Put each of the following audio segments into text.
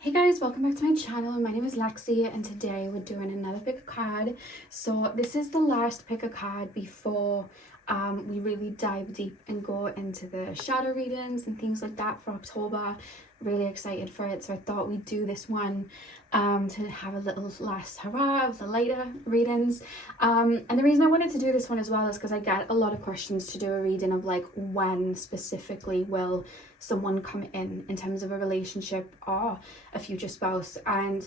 Hey guys, welcome back to my channel. My name is Lexi and today we're doing another pick a card. So this is the last pick a card before we really dive deep and go into the shadow readings and things like that for October. Really excited for it, so I thought we'd do this one to have a little last hurrah of the later readings. And the reason I wanted to do this one as well is because I get a lot of questions to do a reading of like when specifically will someone come in terms of a relationship or a future spouse. And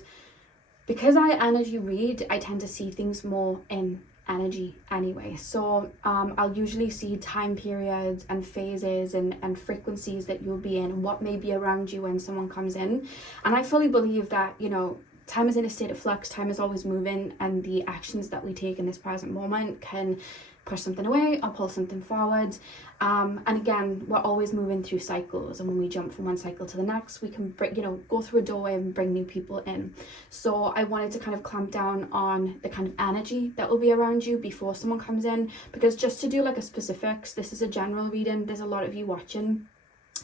because I energy read, I tend to see things more in energy anyway. So I'll usually see time periods and phases and frequencies that you'll be in, what may be around you when someone comes in. And I fully believe that, you know, time is in a state of flux, time is always moving, and the actions that we take in this present moment can push something away or pull something forward. And again, we're always moving through cycles, and when we jump from one cycle to the next, we can go through a doorway and bring new people in. So I wanted to kind of clamp down on the kind of energy that will be around you before someone comes in, because just to do like a specifics, this is a general reading, there's a lot of you watching.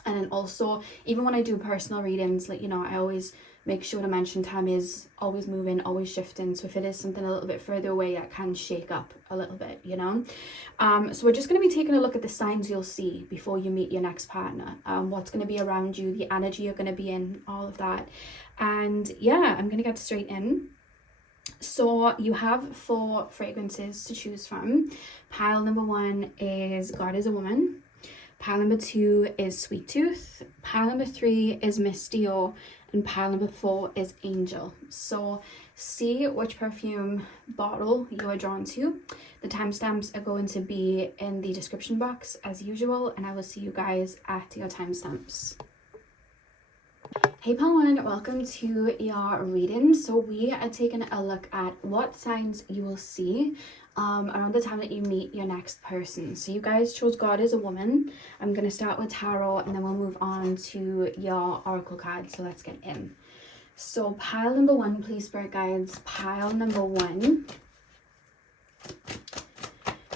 And then also, even when I do personal readings, like, you know, I always make sure to mention time is always moving, always shifting. So if it is something a little bit further away, that can shake up a little bit, you know. So we're just going to be taking a look at the signs you'll see before you meet your next partner. What's going to be around you, the energy you're going to be in, all of that. And yeah, I'm going to get straight in. So you have 4 fragrances to choose from. Pile number 1 is God is a Woman. Pile number 2 is Sweet Tooth. Pile number 3 is Mistio. And pile number 4 is Angel. So see which perfume bottle you are drawn to. The timestamps are going to be in the description box as usual, and I will see you guys at your timestamps. Hey pile 1, welcome to your reading. So we are taking a look at what signs you will see around the time that you meet your next person. So you guys chose God is a Woman. I'm going to start with tarot and then we'll move on to your oracle cards. So let's get in. So pile number 1, please, spirit guides. Pile number 1.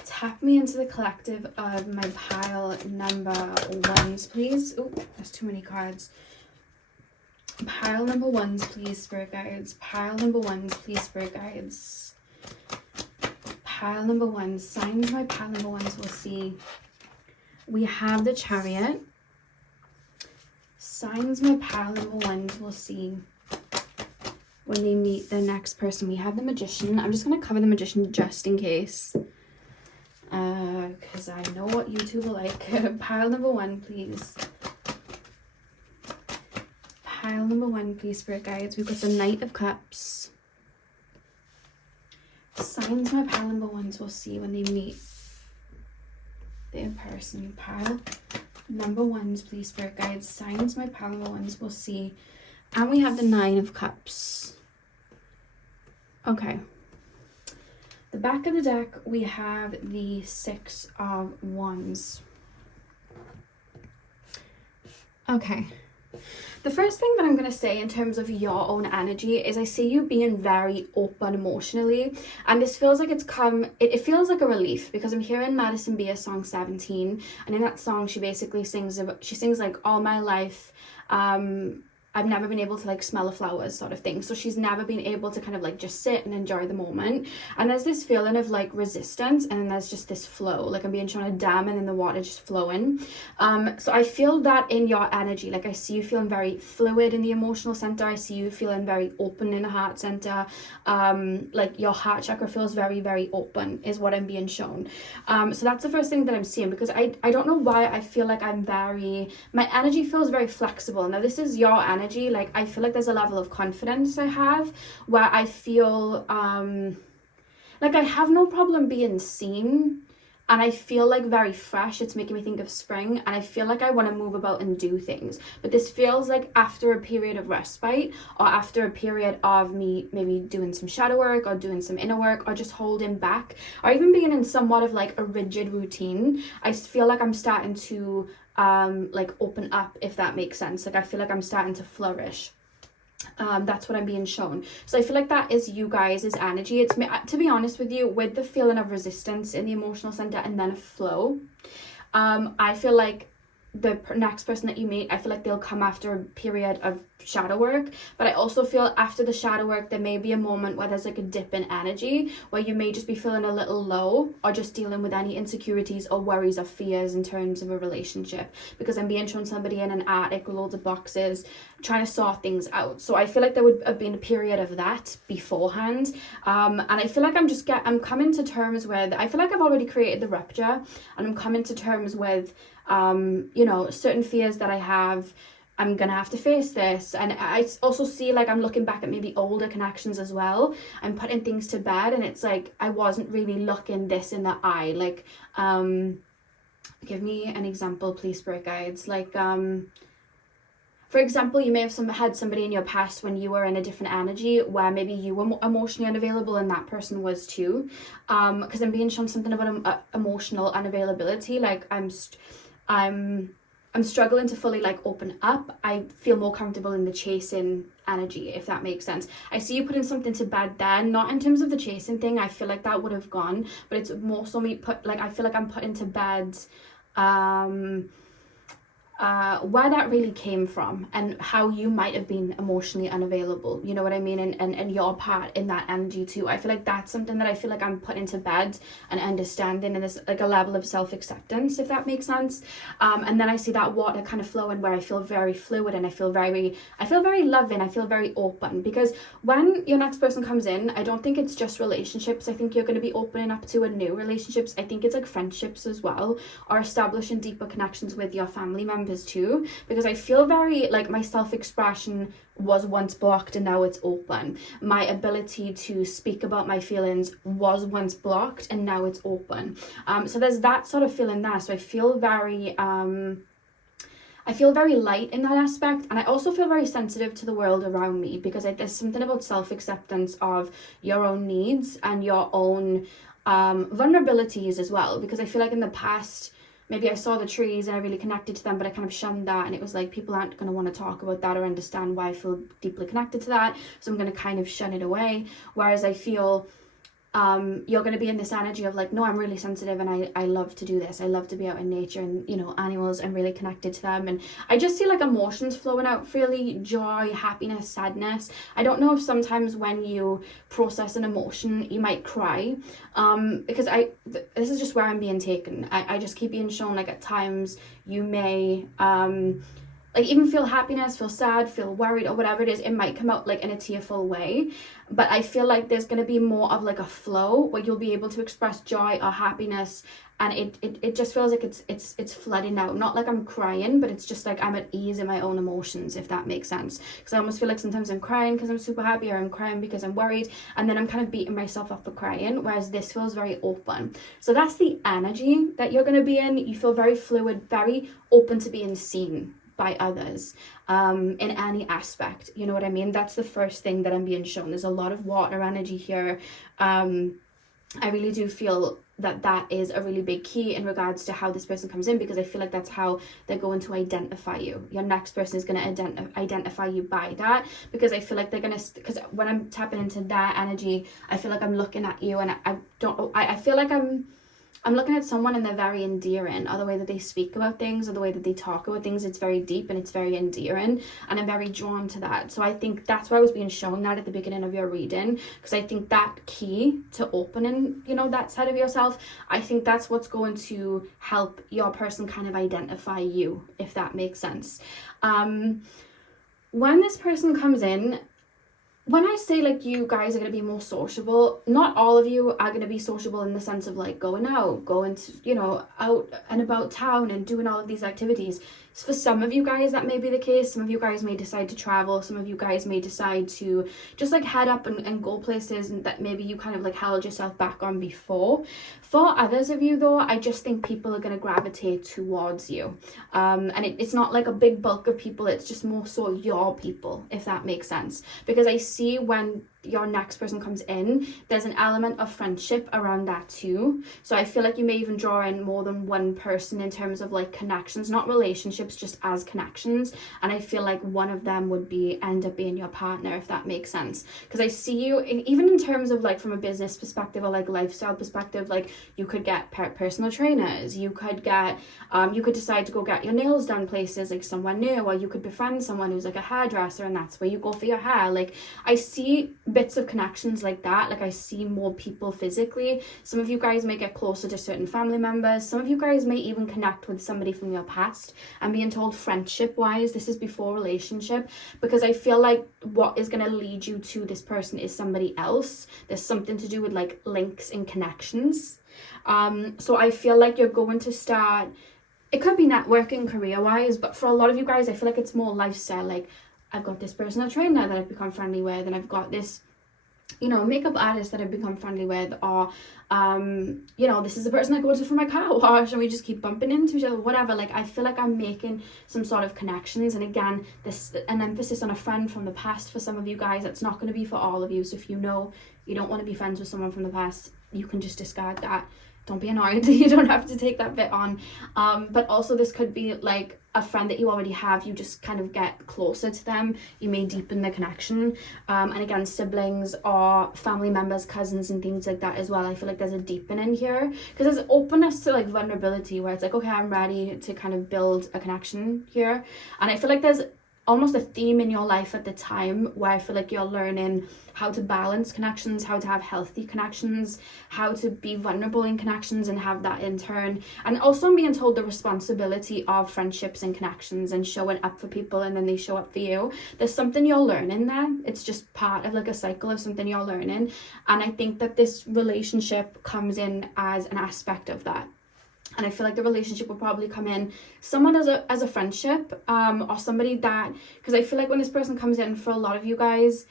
Tap me into the collective of my pile number 1s, please. Oh, there's too many cards. Pile number 1s, please, spirit guides. Pile number 1s, please, spirit guides. Pile number 1, signs my pile number 1s will see. We have the Chariot. Signs my pile number 1s will see when they meet their next person. We have the Magician. I'm just going to cover the Magician just in case, because I know what you two will like. Pile number 1, please. Pile number 1, please, spirit guides. We've got the Knight of Cups. Signs my pile number 1s will see when they meet their person. Pile number 1s, please, spirit guides. Signs my pile number 1s will see. And we have the 9 of Cups. Okay. The back of the deck, we have the 6 of Wands. Okay. The first thing that I'm going to say in terms of your own energy is I see you being very open emotionally, and this feels like it feels like a relief, because I'm hearing Madison Beer's song 17, and in that song she basically sings like, all my life I've never been able to like smell the flowers sort of thing. So she's never been able to kind of like just sit and enjoy the moment. And there's this feeling of like resistance, and then there's just this flow, like I'm being shown a dam and then the water just flowing. So I feel that in your energy. Like I see you feeling very fluid in the emotional center. I see you feeling very open in the heart center. Like your heart chakra feels very, very open is what I'm being shown. So that's the first thing that I'm seeing, because I don't know why I feel like my energy feels very flexible. Now this is your energy. Like I feel like there's a level of confidence I have where I feel like I have no problem being seen, and I feel like very fresh. It's making me think of spring, and I feel like I want to move about and do things. But this feels like after a period of respite, or after a period of me maybe doing some shadow work or doing some inner work, or just holding back, or even being in somewhat of like a rigid routine, I feel like I'm starting to like open up, if that makes sense. Like I feel like I'm starting to flourish. That's what I'm being shown. So I feel like that is you guys' energy. It's me, to be honest with you, with the feeling of resistance in the emotional center and then a flow. I feel like the next person that you meet, I feel like they'll come after a period of shadow work, but I also feel after the shadow work there may be a moment where there's like a dip in energy where you may just be feeling a little low, or just dealing with any insecurities or worries or fears in terms of a relationship, because I'm being shown somebody in an attic with loads of boxes trying to sort things out. So I feel like there would have been a period of that beforehand, and I feel like I'm coming to terms with, I feel like I've already created the rupture, and I'm coming to terms with you know, certain fears that I have. I'm gonna have to face this. And I also see, like, I'm looking back at maybe older connections as well. I'm putting things to bed, and it's like I wasn't really looking this in the eye. Like, give me an example, please, spirit guides. Like, for example, you may have had somebody in your past when you were in a different energy where maybe you were emotionally unavailable and that person was too. Because I'm being shown something about emotional unavailability. Like, I'm struggling to fully like open up. I feel more comfortable in the chasing energy, if that makes sense. I see you putting something to bed there, not in terms of the chasing thing. I feel like that would have gone, but it's more so me I feel like I'm putting to bed where that really came from and how you might have been emotionally unavailable, you know what I mean, and your part in that energy too. I feel like that's something that I feel like I'm putting to bed and understanding, and there's like a level of self-acceptance, if that makes sense. And then I see that water kind of flowing where I feel very fluid, and I feel very loving, I feel very open, because when your next person comes in, I don't think it's just relationships. I think you're going to be opening up to a new relationships. I think it's like friendships as well, or establishing deeper connections with your family members too, because I feel very like my self-expression was once blocked and now it's open. My ability to speak about my feelings was once blocked and now it's open. So there's that sort of feeling there. So I feel very light in that aspect, and I also feel very sensitive to the world around me, because there's something about self-acceptance of your own needs and your own vulnerabilities as well, because I feel like in the past maybe I saw the trees and I really connected to them, but I kind of shunned that, and it was like people aren't going to want to talk about that or understand why I feel deeply connected to that, so I'm going to kind of shun it away. Whereas I feel you're going to be in this energy of like, no, I'm really sensitive and I love to do this. I love to be out in nature and, you know, animals, and really connected to them. And I just see like emotions flowing out freely, joy, happiness, sadness. I don't know if sometimes when you process an emotion, you might cry, because this is just where I'm being taken. I just keep being shown like at times you may, like even feel happiness, feel sad, feel worried, or whatever it is. It might come out like in a tearful way, but I feel like there's going to be more of like a flow where you'll be able to express joy or happiness, and it just feels like it's flooding out. Not like I'm crying, but it's just like I'm at ease in my own emotions, if that makes sense. Because I almost feel like sometimes I'm crying because I'm super happy, or I'm crying because I'm worried, and then I'm kind of beating myself up for crying, whereas this feels very open. So that's the energy that you're going to be in. You feel very fluid, very open to being seen by others in any aspect, you know what I mean? That's the first thing that I'm being shown. There's a lot of water energy here. I really do feel that is a really big key in regards to how this person comes in, because I feel like that's how they're going to identify you. Your next person is going to identify you by that, because I feel like they're going to, because when I'm tapping into their energy, I feel like I'm looking at you, and I feel like I'm looking at someone and they're very endearing, or the way that they speak about things, or the way that they talk about things, it's very deep and it's very endearing, and I'm very drawn to that. So I think that's why I was being shown that at the beginning of your reading, because I think that key to opening, you know, that side of yourself, I think that's what's going to help your person kind of identify you, if that makes sense. When this person comes in, when I say like you guys are going to be more sociable, not all of you are going to be sociable in the sense of like going to, you know, out and about town and doing all of these activities. So for some of you guys that may be the case. Some of you guys may decide to travel. Some of you guys may decide to just like head up and go places and that maybe you kind of like held yourself back on before. For others of you though, I just think people are going to gravitate towards you. And it's not like a big bulk of people. It's just more so your people, if that makes sense. Because I see when your next person comes in, there's an element of friendship around that too. So I feel like you may even draw in more than one person in terms of like connections, not relationships, just as connections. And I feel like one of them would end up being your partner, if that makes sense. Because I see you even in terms of like from a business perspective or like lifestyle perspective, like you could get personal trainers, you could get you could decide to go get your nails done places like somewhere new, or you could befriend someone who's like a hairdresser and that's where you go for your hair. Like I see bits of connections like that. Like I see more people physically. Some of you guys may get closer to certain family members. Some of you guys may even connect with somebody from your past. I'm being told friendship wise, this is before relationship, because I feel like what is going to lead you to this person is somebody else. There's something to do with like links and connections. So I feel like you're going to start, it could be networking career wise, but for a lot of you guys I feel like it's more lifestyle. Like I've got this personal trainer that I've become friendly with, and I've got this, you know, makeup artist that I've become friendly with, or you know, this is the person I go to for my car wash and we just keep bumping into each other, whatever. Like I feel like I'm making some sort of connections. And again, this an emphasis on a friend from the past for some of you guys. That's not going to be for all of you. So if you know you don't want to be friends with someone from the past, you can just discard that. Don't be annoyed. You don't have to take that bit on. But also this could be like a friend that you already have. You just kind of get closer to them. You may deepen the connection. And again, siblings or family members, cousins and things like that as well. I feel like there's a deepening here because there's openness to like vulnerability where it's like, okay, I'm ready to kind of build a connection here. And I feel like there's almost a theme in your life at the time where I feel like you're learning how to balance connections, how to have healthy connections, how to be vulnerable in connections and have that in turn. And also I'm being told the responsibility of friendships and connections and showing up for people and then they show up for you. There's something you're learning there. It's just part of like a cycle of something you're learning. And I think that this relationship comes in as an aspect of that. And I feel like the relationship will probably come in someone as a friendship, or somebody that, because I feel like when this person comes in, for a lot of you guys,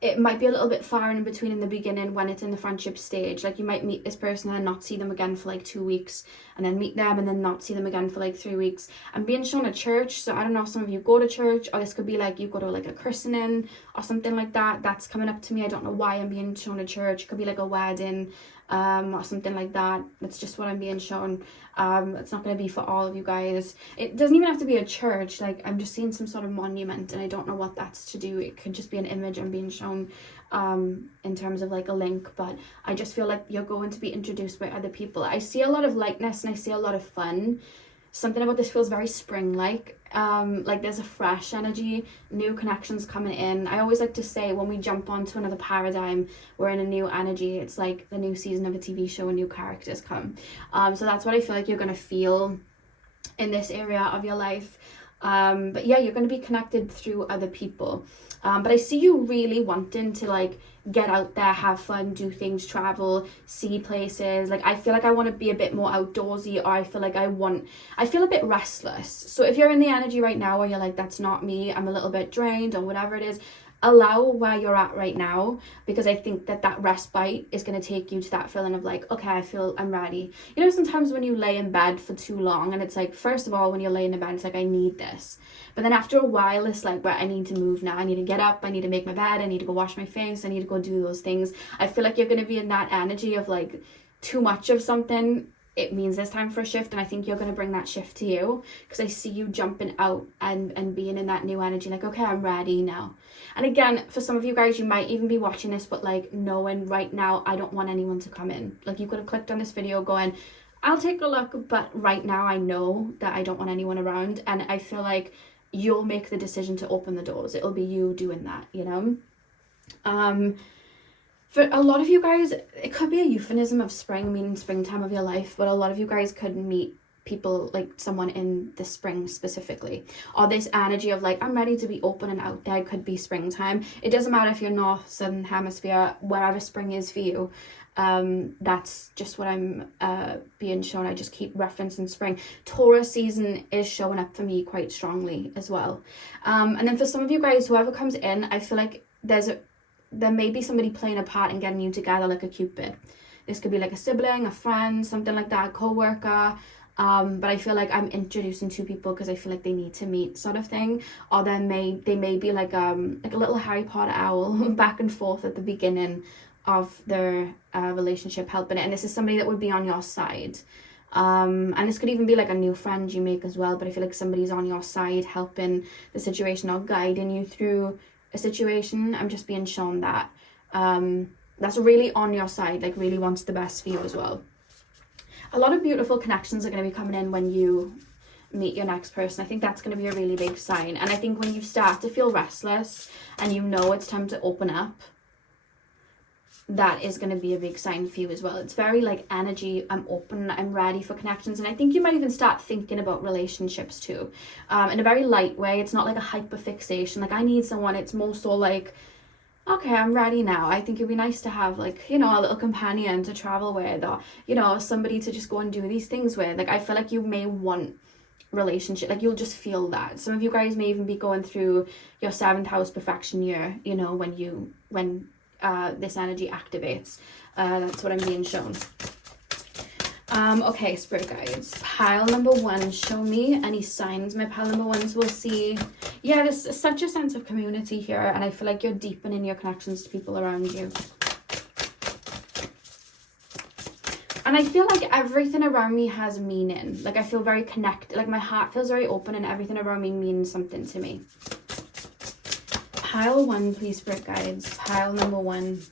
it might be a little bit far in between in the beginning when it's in the friendship stage. Like you might meet this person and not see them again for like 2 weeks, and then meet them and then not see them again for like 3 weeks. I'm being shown a church, so I don't know if some of you go to church, or this could be like you go to like a christening or something like that. That's coming up to me. I don't know why I'm being shown a church. It could be like a wedding, or something like that. That's just what I'm being shown. It's not going to be for all of you guys. It doesn't even have to be a church. Like I'm just seeing some sort of monument and I don't know what that's to do. It could just be an image I'm being shown in terms of like a link, but I just feel like you're going to be introduced by other people. I see a lot of lightness and I see a lot of fun. Something about this feels very spring-like. Like there's a fresh energy, new connections coming in. I always like to say when we jump onto another paradigm, we're in a new energy. It's like the new season of a TV show and new characters come. So that's what I feel like you're going to feel in this area of your life. But yeah, you're going to be connected through other people. But I see you really wanting to like get out there, have fun, do things, travel, see places. Like I feel like I want to be a bit more outdoorsy, or I feel a bit restless. So if you're in the energy right now where you're like, that's not me, I'm a little bit drained or whatever it is, allow where you're at right now, because I think that respite is going to take you to that feeling of like, okay, I feel I'm ready. You know, sometimes when you lay in bed for too long and it's like, first of all, when you're laying in bed, it's like, I need this. But then after a while, it's like, well, I need to move now. I need to get up. I need to make my bed. I need to go wash my face. I need to go do those things. I feel like you're going to be in that energy of like too much of something. It means there's time for a shift, and I think you're going to bring that shift to you, because I see you jumping out and being in that new energy, like, okay, I'm ready now. And again, for some of you guys, you might even be watching this, but like knowing right now, I don't want anyone to come in. Like you could have clicked on this video going, I'll take a look, but right now I know that I don't want anyone around, and I feel like you'll make the decision to open the doors. It'll be you doing that, you know? For a lot of you guys, it could be a euphemism of spring, meaning springtime of your life, but a lot of you guys could meet people, like someone in the spring specifically, or this energy of like, I'm ready to be open and out there. Could be springtime. It doesn't matter if you're north, southern hemisphere, wherever spring is for you. That's just what I'm being shown. I just keep referencing spring. Taurus season is showing up for me quite strongly as well. And then for some of you guys, whoever comes in, I feel like there may be somebody playing a part in getting you together, like a Cupid. This could be like a sibling, a friend, something like that, a co-worker, but I feel like I'm introducing two people because I feel like they need to meet, sort of thing. Or they may be like a little Harry Potter owl back and forth at the beginning of their relationship, helping it. And this is somebody that would be on your side. And this could even be like a new friend you make as well, but I feel like somebody's on your side helping the situation or guiding you through a situation. I'm just being shown that that's really on your side, like really wants the best for you as well. A lot of beautiful connections are going to be coming in when you meet your next person. I think that's going to be a really big sign. And I think when you start to feel restless and you know it's time to open up, that is going to be a big sign for you as well. It's very like energy, I'm open, I'm ready for connections. And I think you might even start thinking about relationships too, in a very light way. It's not like a hyper fixation, like I need someone. It's more so like, okay, I'm ready now. I think it'd be nice to have like, you know, a little companion to travel with, or, you know, somebody to just go and do these things with. Like I feel like you may want relationship, like you'll just feel that. Some of you guys may even be going through your 7th house perfection year, you know, when this energy activates. That's what I'm being shown. Okay, spirit guides, pile number 1, show me any signs my pile number 1s will see. Yeah, there's such a sense of community here, and I feel like you're deepening your connections to people around you. And I feel like everything around me has meaning. Like I feel very connected, like my heart feels very open and everything around me means something to me. Pile 1, please, spirit guides, pile number 1.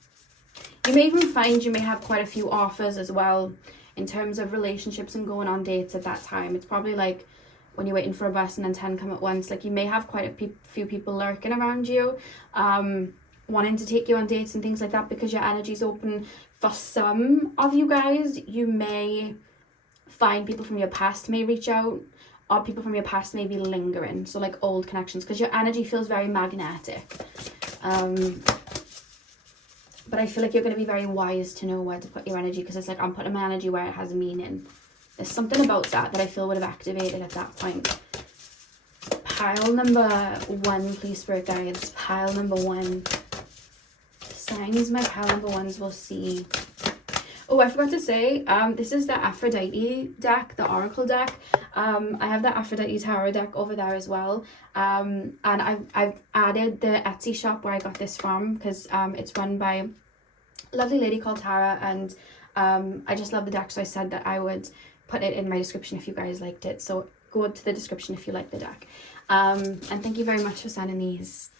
You may even find you may have quite a few offers as well in terms of relationships and going on dates at that time. It's probably like when you're waiting for a bus and then 10 come at once. Like you may have quite a few people lurking around you, wanting to take you on dates and things like that, because your energy's open. For some of you guys, you may find people from your past may reach out, or people from your past may be lingering. So like old connections, because your energy feels very magnetic. But I feel like you're going to be very wise to know where to put your energy, because it's like I'm putting my energy where it has meaning. There's something about that I feel would have activated at that point. Pile number 1, please, spirit guides. Pile number 1. Signs my pile number 1s will see. Oh, I forgot to say, this is the Aphrodite deck, the Oracle deck. I have the Aphrodite Tarot deck over there as well. And I've added the Etsy shop where I got this from, because it's run by a lovely lady called Tara, and I just love the deck, so I said that I would put it in my description if you guys liked it. So go to the description if you like the deck. And thank you very much for sending these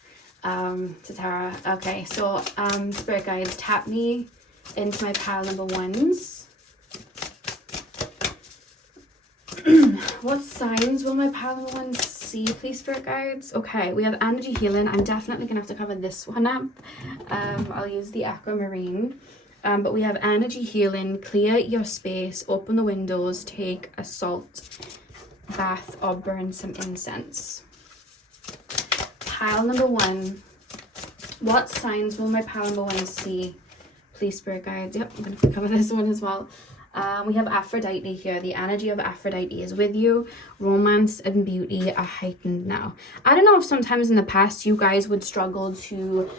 to Tara. Okay, so spirit guides, tap me into my pile number 1s. What signs will my pile number 1s see, please, spirit guides? Okay, we have energy healing. I'm definitely gonna have to cover this one up. I'll use the aquamarine. But we have energy healing, clear your space, open the windows, take a salt bath, or burn some incense. Pile number 1. What signs will my pile number 1 see, please, spirit guides? Yep, I'm going to cover this one as well. We have Aphrodite here. The energy of Aphrodite is with you. Romance and beauty are heightened now. I don't know if sometimes in the past you guys would struggle to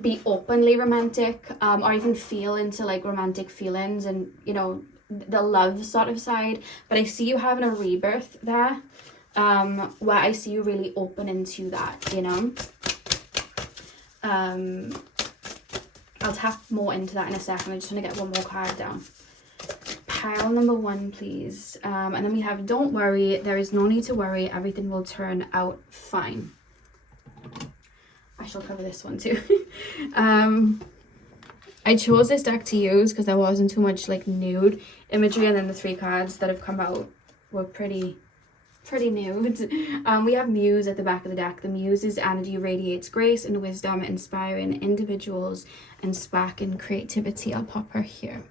be openly romantic, or even feel into like romantic feelings and, you know, the love sort of side, but I see you having a rebirth there, where I see you really open into that, you know. I'll tap more into that in a second. I just want to get one more card down. Pile number 1, please. And then we have, don't worry, there is no need to worry, everything will turn out fine. I shall cover this one too. I chose this deck to use because there wasn't too much like nude imagery, and then the 3 cards that have come out were pretty nude. We have Muse at the back of the deck. The Muse's energy radiates grace and wisdom, inspiring individuals and sparking creativity. I'll pop her here.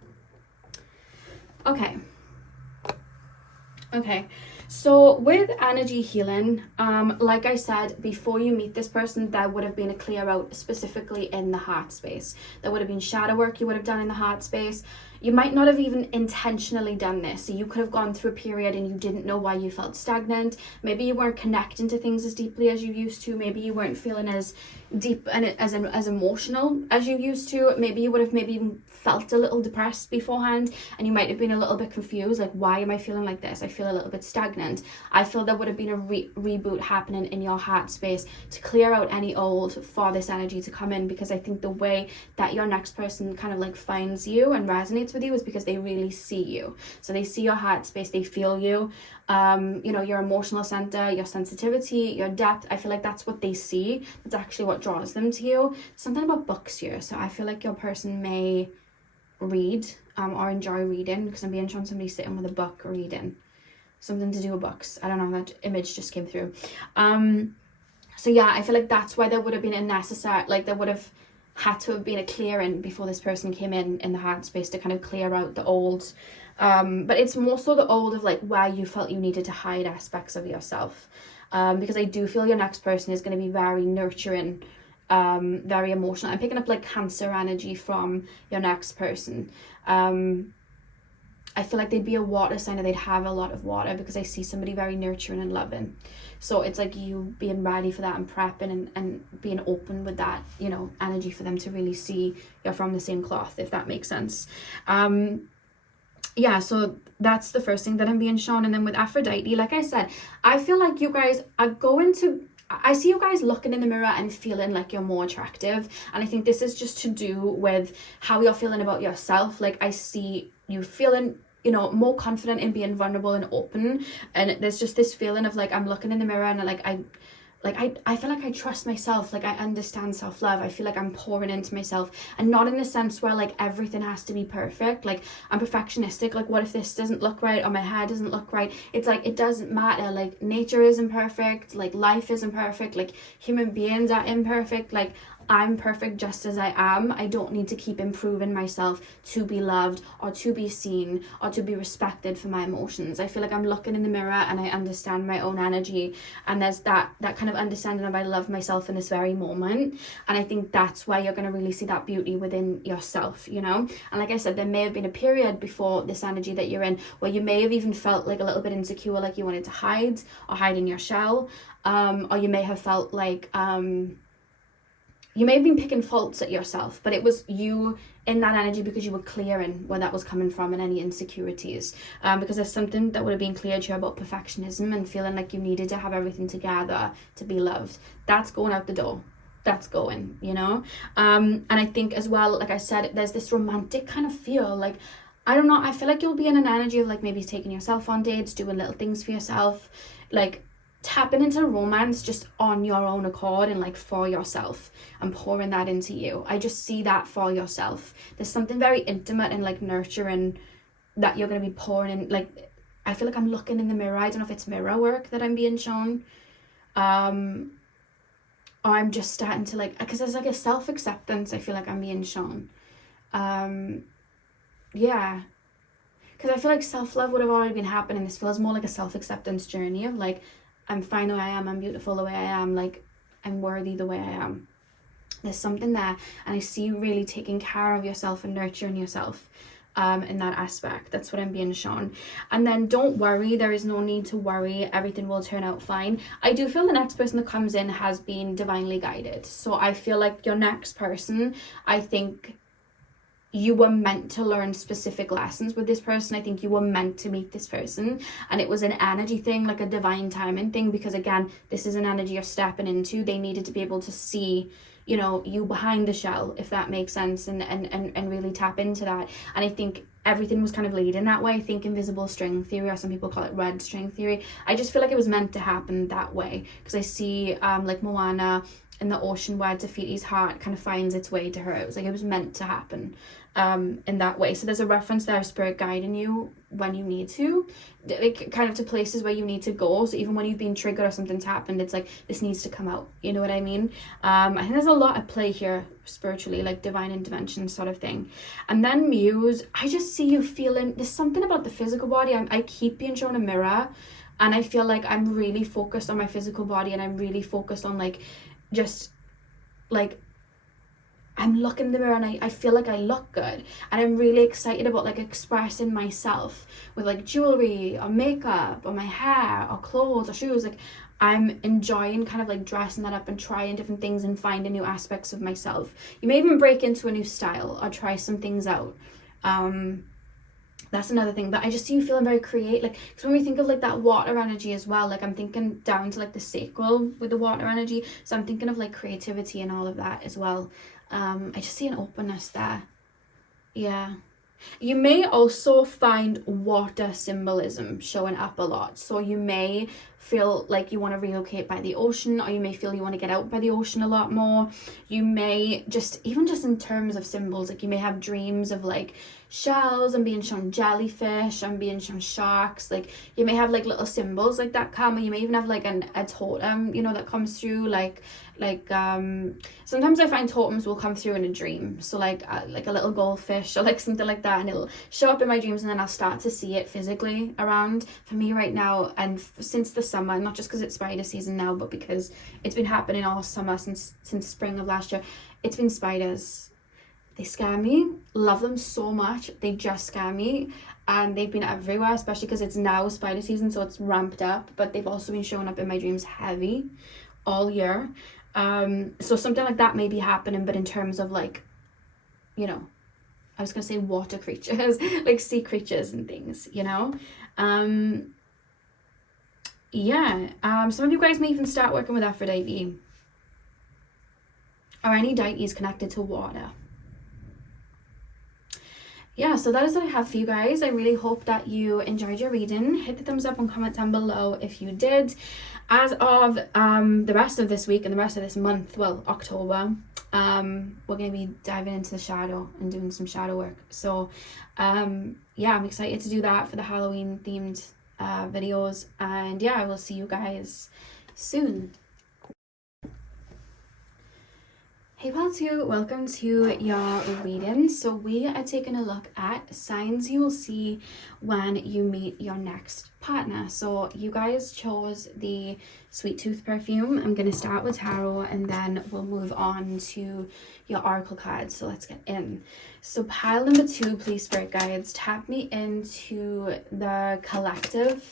Okay, so with energy healing, like I said, before you meet this person, there would have been a clear out specifically in the heart space. There would have been shadow work you would have done in the heart space. you might not have even intentionally done this. So you could have gone through a period and you didn't know why you felt stagnant. Maybe you weren't connecting to things as deeply as you used to. Maybe you weren't feeling as deep and as emotional as you used to. Maybe you would have maybe felt a little depressed beforehand, and you might have been a little bit confused, like, why am I feeling like this? I feel a little bit stagnant. I feel there would have been a reboot happening in your heart space to clear out any old for this energy to come in, because I think the way that your next person kind of like finds you and resonates with you is because they really see you. So they see your heart space, they feel you, you know, your emotional center, your sensitivity, your depth. I feel like that's what they see. That's actually what draws them to you. Something about books here. So I feel like your person may read or enjoy reading, because I'm being shown somebody sitting with a book reading. Something to do with books. I don't know, that image just came through. So yeah, I feel like that's why there would have been a necessary, like there would have had to have been a clearing before this person came in the heart space to kind of clear out the old. But it's more so the old of like where you felt you needed to hide aspects of yourself. Because I do feel your next person is going to be very nurturing, very emotional. I'm picking up like Cancer energy from your next person. I feel like they'd be a water sign, or they'd have a lot of water, because I see somebody very nurturing and loving. So it's like you being ready for that and prepping and being open with that, you know, energy for them to really see you're from the same cloth, if that makes sense. Yeah, so that's the first thing that I'm being shown. And then with Aphrodite, like I said, I feel like you guys are going to, I see you guys looking in the mirror and feeling like you're more attractive. And I think this is just to do with how you're feeling about yourself. Like I see you feeling, you know, more confident in being vulnerable and open. And there's just this feeling of like, I'm looking in the mirror and I feel like I trust myself, like I understand self-love. I feel like I'm pouring into myself, and not in the sense where like everything has to be perfect. Like I'm perfectionistic, like what if this doesn't look right or my hair doesn't look right? It's like, it doesn't matter. Like nature isn't perfect, like life isn't perfect, like human beings are imperfect. Like I'm perfect just as I am. I don't need to keep improving myself to be loved or to be seen or to be respected for my emotions. I feel like I'm looking in the mirror and I understand my own energy, and there's that kind of understanding of I love myself in this very moment. And I think that's where you're going to really see that beauty within yourself, you know. And like I said, there may have been a period before this energy that you're in where you may have even felt like a little bit insecure, like you wanted to hide in your shell, or you may have felt like you may have been picking faults at yourself, but it was you in that energy because you were clearing where that was coming from and any insecurities. Because there's something that would have been cleared here about perfectionism and feeling like you needed to have everything together to be loved. That's going out the door. That's going, you know? And I think as well, like I said, there's this romantic kind of feel. Like, I don't know, I feel like you'll be in an energy of like maybe taking yourself on dates, doing little things for yourself, like tapping into romance just on your own accord and like for yourself and pouring that into you. I just see that for yourself. There's something very intimate and like nurturing that you're going to be pouring in. Like I feel like I'm looking in the mirror. I don't know if it's mirror work that I'm being shown, or I'm just starting to like, because there's like a self-acceptance I feel like I'm being shown. Yeah, because I feel like self-love would have already been happening. This feels more like a self-acceptance journey of like, I'm fine the way I am, I'm beautiful the way I am, like I'm worthy the way I am. There's something there, and I see you really taking care of yourself and nurturing yourself in that aspect. That's what I'm being shown. And then don't worry, there is no need to worry, everything will turn out fine. I do feel the next person that comes in has been divinely guided. So I feel like your next person, I think you were meant to learn specific lessons with this person. I think you were meant to meet this person, and it was an energy thing, like a divine timing thing, because again, this is an energy you're stepping into. They needed to be able to see, you know, you behind the shell, if that makes sense, and really tap into that. And I think everything was kind of laid in that way. I think invisible string theory, or some people call it red string theory. I just feel like it was meant to happen that way, because I see like Moana in the ocean where Te Fiti's heart kind of finds its way to her. It was like it was meant to happen in that way. So there's a reference there of spirit guiding you when you need to, like kind of to places where you need to go. So even when you've been triggered or something's happened, it's like this needs to come out, you know what I mean? I think there's a lot at play here spiritually, like divine intervention sort of thing. And then Muse, I just see you feeling, there's something about the physical body. I keep being shown a mirror, and I feel like I'm really focused on my physical body, and I'm really focused on like just like, I I'm looking in the mirror and I feel like I look good, and I'm really excited about like expressing myself with like jewelry or makeup or my hair or clothes or shoes. Like I'm enjoying kind of like dressing that up and trying different things and finding new aspects of myself. You may even break into a new style or try some things out. That's another thing. But I just see you feeling very creative, like, because when we think of like that water energy as well, like I'm thinking down to like the sacral with the water energy, so I'm thinking of like creativity and all of that as well. I just see an openness there. Yeah. You may also find water symbolism showing up a lot. So you may feel like you want to relocate by the ocean, or you may feel you want to get out by the ocean a lot more. You may just, even just in terms of symbols, like you may have dreams of like shells and being shown jellyfish and being shown sharks. Like you may have like little symbols like that come, or you may even have like a totem, you know, that comes through. Like sometimes I find totems will come through in a dream, so like a little goldfish or like something like that, and it'll show up in my dreams, and then I'll start to see it physically around. For me right now, and since the summer, not just because it's spider season now, but because it's been happening all summer since spring of last year, it's been spiders. They scare me. Love them so much. They just scare me, and they've been everywhere, especially because it's now spider season, so it's ramped up. But they've also been showing up in my dreams heavy all year. So something like that may be happening, but in terms of like, you know, I was gonna say water creatures, like sea creatures and things, you know. Some of you guys may even start working with Aphrodite or any deities connected to water. Yeah, so that is what I have for you guys. I really hope that you enjoyed your reading. Hit the thumbs up and comment down below if you did. As of the rest of this week and the rest of this month, well, October, we're going to be diving into the shadow and doing some shadow work. So yeah, I'm excited to do that for the Halloween themed videos. And yeah, I will see you guys soon. Hey pals, welcome to your reading. So we are taking a look at signs you will see when you meet your next partner. So you guys chose the Sweet Tooth perfume. I'm going to start with tarot and then we'll move on to your oracle cards. So let's get in. So pile number 2, please spirit guides, tap me into the collective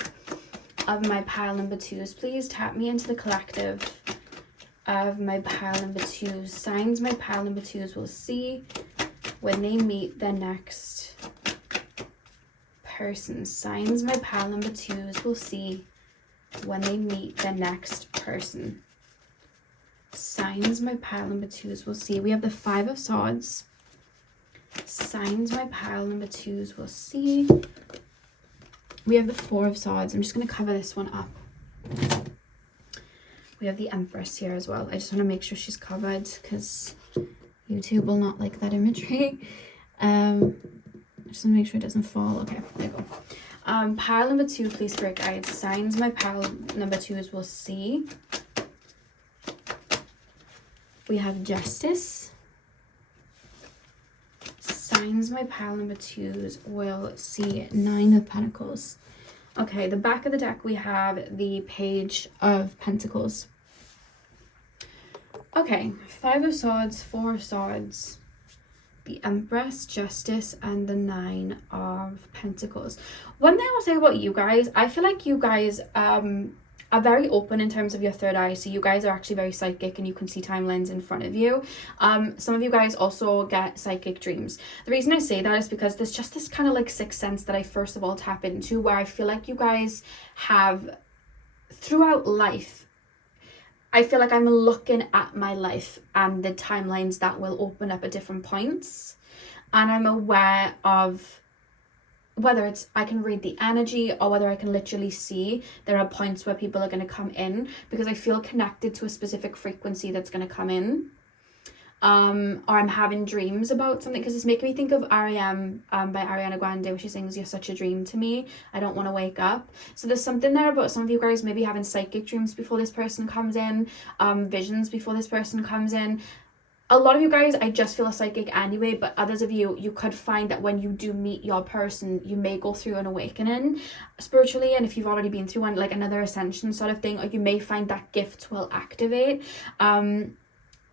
of my pile number 2s. Please tap me into the collective of my pile number 2s. Signs my pile number 2s will see when they meet their next person. Signs my pile number 2s will see when they meet their next person. Signs my pile number 2s will see. We have the 5 of Swords. Signs my pile number 2s will see. We have the 4 of Swords. I'm just going to cover this one up. We have the Empress here as well. I just want to make sure she's covered because YouTube will not like that imagery. I just want to make sure it doesn't fall. Okay, there you go. Pile number 2, please spirit guides. Signs my pile number 2s will see. We have Justice. Signs my pile number 2s will see. 9 of Pentacles. Okay, the back of the deck we have the Page of Pentacles. Okay, 5 of Swords, 4 of Swords, the Empress, Justice, and the 9 of Pentacles. One thing I'll say about you guys, I feel like you guys are very open in terms of your third eye. So you guys are actually very psychic and you can see timelines in front of you. Some of you guys also get psychic dreams. The reason I say that is because there's just this kind of like sixth sense that I first of all tap into, where I feel like you guys have throughout life, I feel like I'm looking at my life and the timelines that will open up at different points, and I'm aware of whether it's I can read the energy or whether I can literally see there are points where people are going to come in because I feel connected to a specific frequency that's going to come in. Or I'm having dreams about something, because it's making me think of R.E.M. By Ariana Grande, where she sings "You're such a dream to me, I don't want to wake up." So there's something there about some of you guys maybe having psychic dreams before this person comes in, visions before this person comes in. A lot of you guys, I just feel a psychic anyway, but others of you, you could find that when you do meet your person, you may go through an awakening spiritually, and if you've already been through one, like another ascension sort of thing, or you may find that gift will activate.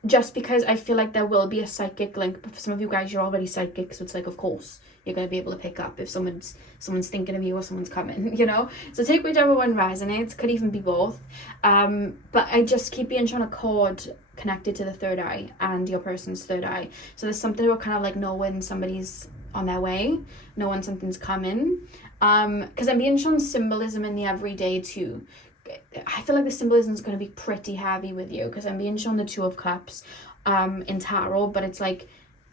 just because I feel like there will be a psychic link. But for some of you guys, you're already psychic, so it's like, of course you're going to be able to pick up if someone's thinking of you or someone's coming, you know. So take whichever one resonates. Could even be both. But I just keep being shown a cord connected to the third eye and your person's third eye. So there's something about kind of like knowing somebody's on their way, knowing something's coming. Because I'm being shown symbolism in the everyday too. I feel like the symbolism is going to be pretty heavy with you, because I'm being shown the Two of Cups in tarot, but it's like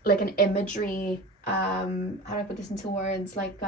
an imagery. How do I put this into words? Like,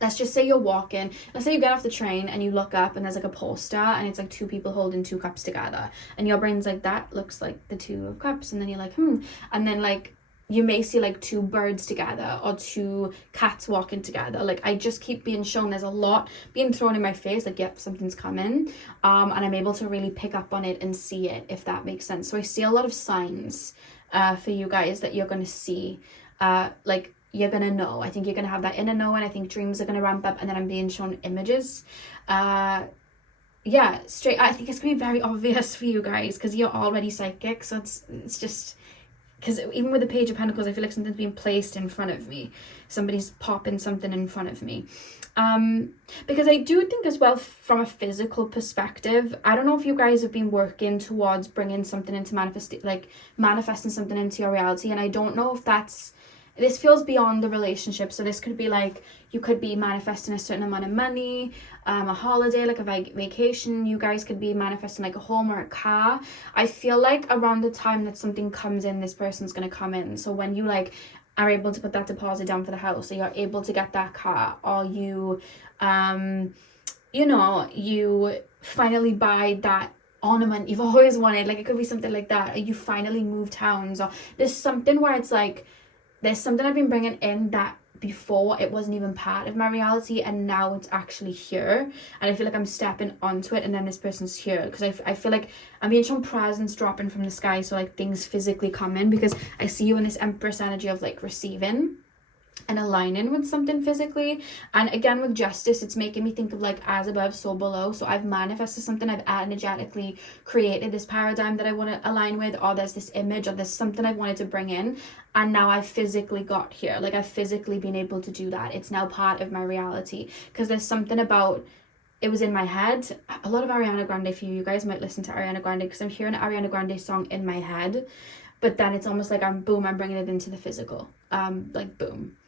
let's just say you're walking. Let's say you get off the train and you look up and there's like a poster and it's like two people holding two cups together. And your brain's like, that looks like the Two of Cups. And then you're like, And then like, you may see like two birds together or two cats walking together. Like, I just keep being shown there's a lot being thrown in my face, like, yep, something's coming. And I'm able to really pick up on it and see it, if that makes sense. So I see a lot of signs for you guys that you're going to see. Like, you're going to know. I think you're going to have that inner knowing. I think dreams are going to ramp up, and then I'm being shown images. I think it's going to be very obvious for you guys because you're already psychic. So it's just... Because even with the Page of Pentacles, I feel like something's being placed in front of me. Somebody's popping something in front of me. Because I do think as well, from a physical perspective, I don't know if you guys have been working towards bringing something into manifesting something into your reality. And I don't know if this feels beyond the relationship. So this could be like, you could be manifesting a certain amount of money, a holiday, like a vacation. You guys could be manifesting like a home or a car. I feel like around the time that something comes in, this person's going to come in. So when you like are able to put that deposit down for the house, or you're able to get that car, or you, you finally buy that ornament you've always wanted. Like, it could be something like that. Or you finally move towns, or there's something where it's like, there's something I've been bringing in that before it wasn't even part of my reality, and now it's actually here, and I feel like I'm stepping onto it, and then this person's here, because I feel like I'm being shown presents dropping from the sky, so like things physically come in, because I see you in this Empress energy of like receiving and aligning with something physically. And again, with Justice, it's making me think of like as above, so below. So I've manifested something, I've energetically created this paradigm that I want to align with, or there's this image, or there's something I've wanted to bring in, and now I've physically got here. Like, I've physically been able to do that. It's now part of my reality, because there's something about, it was in my head. A lot of Ariana Grande for you. You guys might listen to Ariana Grande, because I'm hearing an Ariana Grande song in my head, but then it's almost like I'm bringing it into the physical. Like, boom.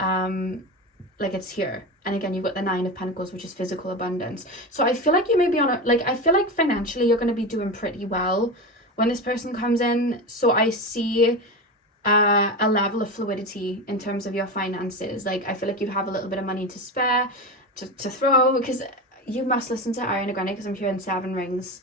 Like, it's here. And again, you've got the Nine of Pentacles, which is physical abundance. So I feel like you may be on I feel like financially you're going to be doing pretty well when this person comes in. So I see a level of fluidity in terms of your finances. Like, I feel like you have a little bit of money to spare, to throw, because you must listen to Ariana Grande, because I'm hearing Seven Rings.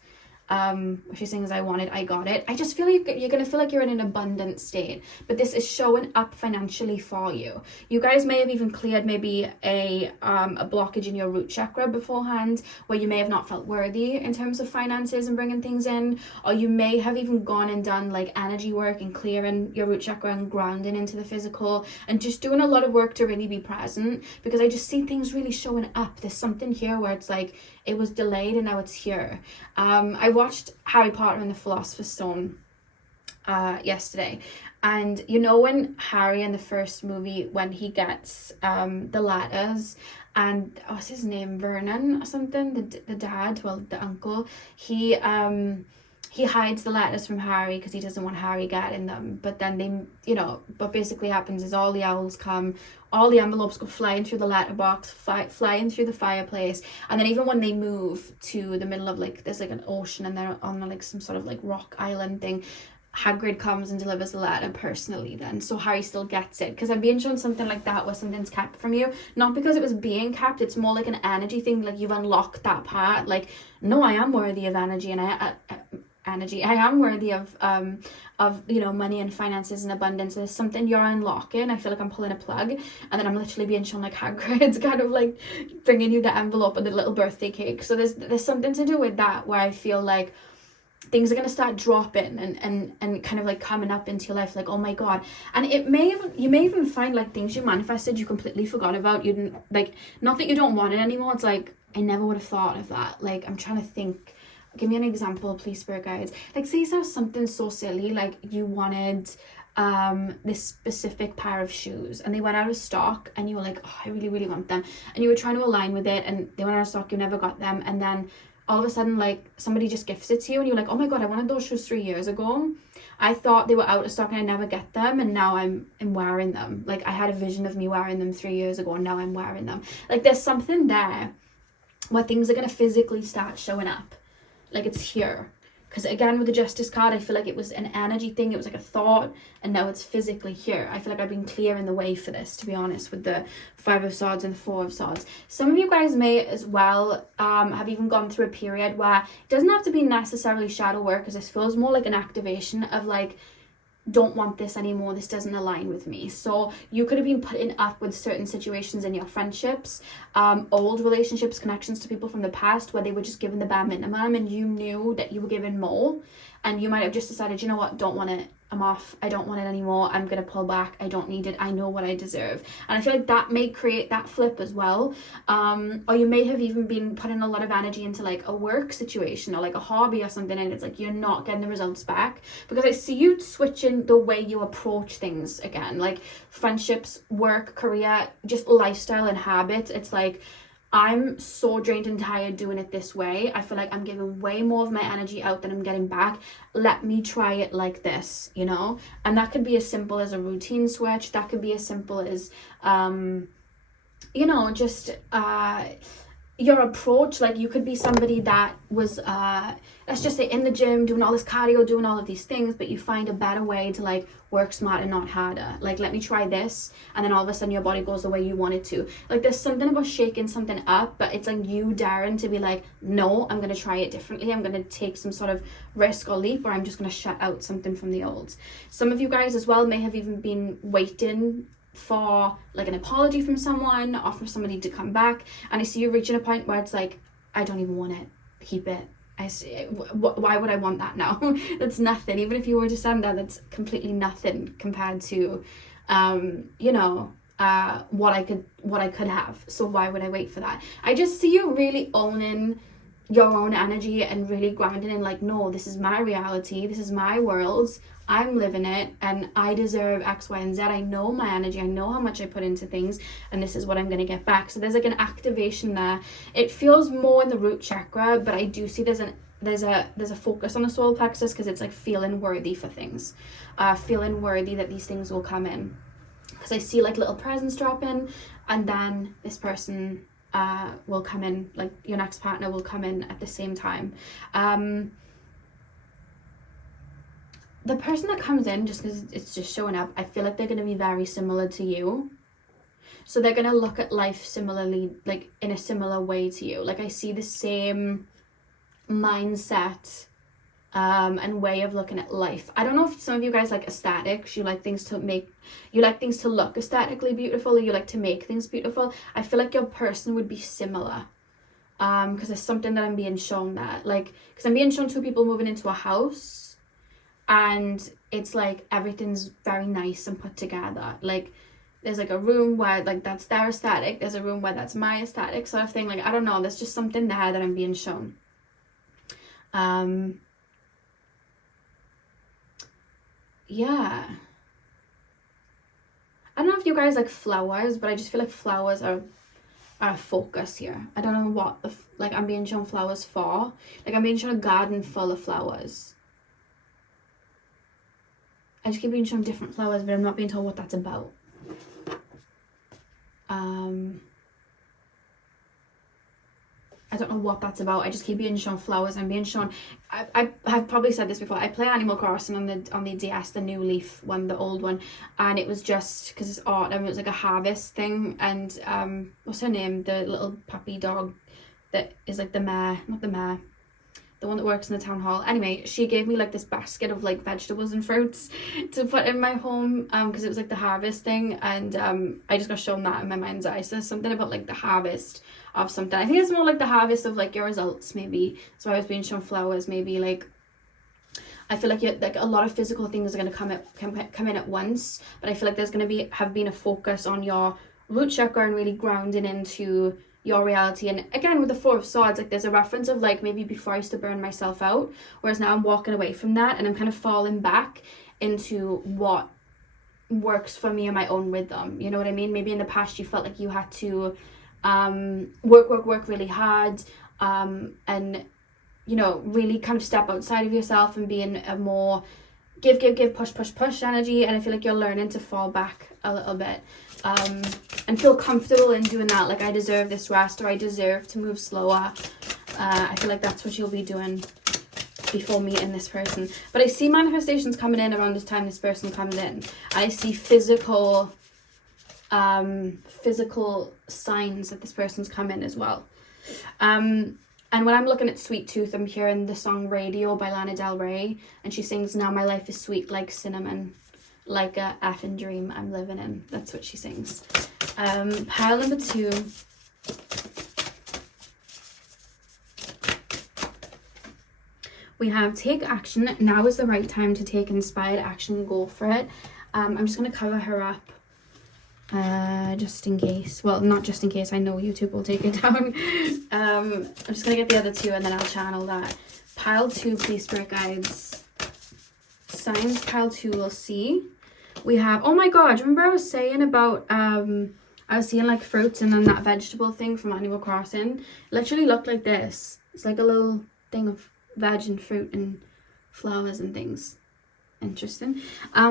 She sings I Want It, I Got It. I just feel like you're gonna feel like you're in an abundant state, but this is showing up financially for you. You guys may have even cleared maybe a blockage in your root chakra beforehand, where you may have not felt worthy in terms of finances and bringing things in, or you may have even gone and done like energy work and clearing your root chakra and grounding into the physical, and just doing a lot of work to really be present, because I just see things really showing up. There's something here where it's like, it was delayed and now it's here. I watched Harry Potter and the Philosopher's Stone yesterday, and you know when Harry in the first movie, when he gets the letters, and what's his name, Vernon or something, the dad, well, the uncle, he hides the letters from Harry because he doesn't want Harry getting them. But then they, what basically happens is all the owls come, all the envelopes go flying through the letterbox, flying through the fireplace. And then even when they move to the middle of like, there's like an ocean and they're on like some sort of like rock island thing, Hagrid comes and delivers the letter personally then. So Harry still gets it, because I'm being shown something like that where something's kept from you. Not because it was being kept, it's more like an energy thing, like you've unlocked that part. Like, no, I am worthy of energy, and I am worthy of money and finances and abundance. There's something you're unlocking. I feel like I'm pulling a plug, and then I'm literally being shown like Hagrid's kind of like bringing you the envelope and the little birthday cake. So there's something to do with that, where I feel like things are going to start dropping and kind of like coming up into your life, like, oh my god. And you may even find like things you manifested you completely forgot about. You didn't, like, not that you don't want it anymore, it's like, I never would have thought of that. Like, I'm trying to think, give me an example, please, spirit guides. Like, say so something so silly, like you wanted this specific pair of shoes and they went out of stock and you were like, oh, I really, really want them. And you were trying to align with it and they went out of stock, you never got them. And then all of a sudden, like, somebody just gifts it to you and you're like, oh my God, I wanted those shoes 3 years ago. I thought they were out of stock and I never get them, and now I'm wearing them. Like, I had a vision of me wearing them 3 years ago and now I'm wearing them. Like, there's something there where things are going to physically start showing up. Like, it's here. Because again, with the Justice card, I feel like it was an energy thing. It was like a thought, and now it's physically here. I feel like I've been clearing the way for this, to be honest, with the 5 of Swords and the 4 of Swords. Some of you guys may as well have even gone through a period where it doesn't have to be necessarily shadow work, because this feels more like an activation of like, don't want this anymore, this doesn't align with me. So you could have been putting up with certain situations in your friendships, old relationships, connections to people from the past where they were just given the bare minimum and you knew that you were given more, and you might have just decided, you know what, don't want it, I'm off, I don't want it anymore, I'm gonna pull back, I don't need it, I know what I deserve. And I feel like that may create that flip as well. Or you may have even been putting a lot of energy into like a work situation or like a hobby or something, and it's like you're not getting the results back, because I see you switching the way you approach things again, like friendships, work, career, just lifestyle and habits. It's like, I'm so drained and tired doing it this way. I feel like I'm giving way more of my energy out than I'm getting back. Let me try it like this, you know? And that could be as simple as a routine switch. That could be as simple as, you know, just your approach. Like, you could be somebody that was, let's just say, in the gym, doing all this cardio, doing all of these things, but you find a better way to like work smarter, not harder. Like, let me try this, and then all of a sudden your body goes the way you want it to. Like, there's something about shaking something up, but it's like you daring to be like, no, I'm gonna try it differently, I'm gonna take some sort of risk or leap, or I'm just gonna shut out something from the old. Some of you guys as well may have even been waiting for like an apology from someone or for somebody to come back, and I see you reaching a point where it's like, I don't even want it, keep it. I see, why would I want that now? That's nothing. Even if you were to send that, that's completely nothing compared to you know, what I could have. So why would I wait for that? I just see you really owning your own energy and really grounding in like, no, this is my reality, this is my world, I'm living it, and I deserve X, Y, and Z. I know my energy, I know how much I put into things, and this is what I'm going to get back. So there's like an activation there. It feels more in the root chakra, but I do see there's a focus on the solar plexus, because it's like feeling worthy for things, feeling worthy that these things will come in. Because I see like little presents dropping, and then this person will come in, like your next partner will come in at the same time. The person that comes in, just because it's just showing up, I feel like they're going to be very similar to you. So they're going to look at life similarly, like in a similar way to you. Like, I see the same mindset and way of looking at life. I don't know if some of you guys like aesthetics, you like things to look aesthetically beautiful, or you like to make things beautiful. I feel like your person would be similar. Because there's something that I'm being shown that, like, because I'm being shown 2 people moving into a house, and it's like everything's very nice and put together. Like, there's like a room where like that's their aesthetic, there's a room where that's my aesthetic, sort of thing. Like, I don't know, there's just something there that I'm being shown. Yeah, I don't know if you guys like flowers, but I just feel like flowers are a focus here. I don't know what like I'm being shown flowers for. Like, I'm being shown a garden full of flowers. I just keep being shown different flowers, but I'm not being told what that's about. I don't know what that's about. I just keep being shown flowers. I'm being shown. I've probably said this before. I play Animal Crossing on the DS, the new Leaf one, the old one, and it was just because it's autumn. It was like a harvest thing, and what's her name? The little puppy dog that is like the mayor, not the mayor, the one that works in the town hall. Anyway, she gave me like this basket of like vegetables and fruits to put in my home, because it was like the harvest thing, and I just got shown that in my mind's eye. So there's something about like the harvest of something. I think it's more like the harvest of like your results, maybe. So I was being shown flowers, maybe like I feel like like a lot of physical things are going to come in at once, but I feel like there's going to have been a focus on your root chakra and really grounding into your reality. And again, with the Four of Swords, like there's a reference of like maybe before I used to burn myself out, whereas now I'm walking away from that and I'm kind of falling back into what works for me and my own rhythm. You know what I mean? Maybe in the past you felt like you had to work really hard, and you know, really kind of step outside of yourself and be in a more give, push energy. And I feel like you're learning to fall back a little bit, and feel comfortable in doing that. Like, I deserve this rest, or I deserve to move slower. I feel like that's what you'll be doing before meeting this person. But I see manifestations coming in around this time this person comes in. I see physical signs that this person's come in as well. And when I'm looking at Sweet Tooth, I'm hearing the song Radio by Lana Del Rey, and she sings, "Now my life is sweet like cinnamon, like a effing dream I'm living in." That's what she sings. Pile number 2. We have take action. Now is the right time to take inspired action. Go for it. I'm just going to cover her up. Just in case. Well, not just in case. I know YouTube will take it down. I'm just going to get the other 2 and then I'll channel that. Pile 2, please, spirit guides. Signs pile 2 will see. We have, oh my god, remember I was saying about, I was seeing like fruits and then that vegetable thing from Animal Crossing? It literally looked like this. It's like a little thing of veg and fruit and flowers and things. Interesting.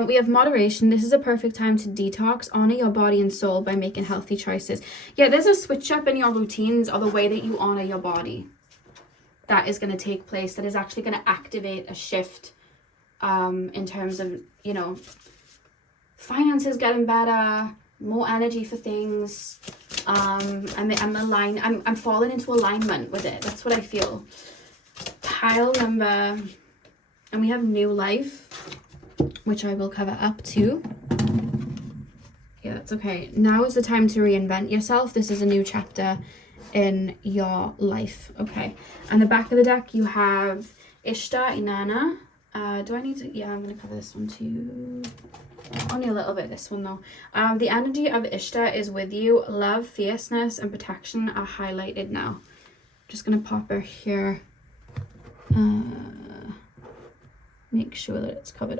We have moderation. This is a perfect time to detox, honor your body and soul by making healthy choices. Yeah, there's a switch up in your routines or the way that you honor your body that is going to take place, that is actually going to activate a shift in terms of, you know, finances getting better, more energy for things. I'm falling into alignment with it. That's what I feel. Pile number, and we have new life, which I will cover up to. Yeah, that's okay. Now is the time to reinvent yourself. This is a new chapter in your life. Okay. And the back of the deck, you have Ishtar, Inanna. Do I need to? Yeah, I'm going to cover this one too. Only a little bit, this one though. The energy of Ishtar is with you. Love, fierceness, and protection are highlighted now. Just going to pop her here. Make sure that it's covered.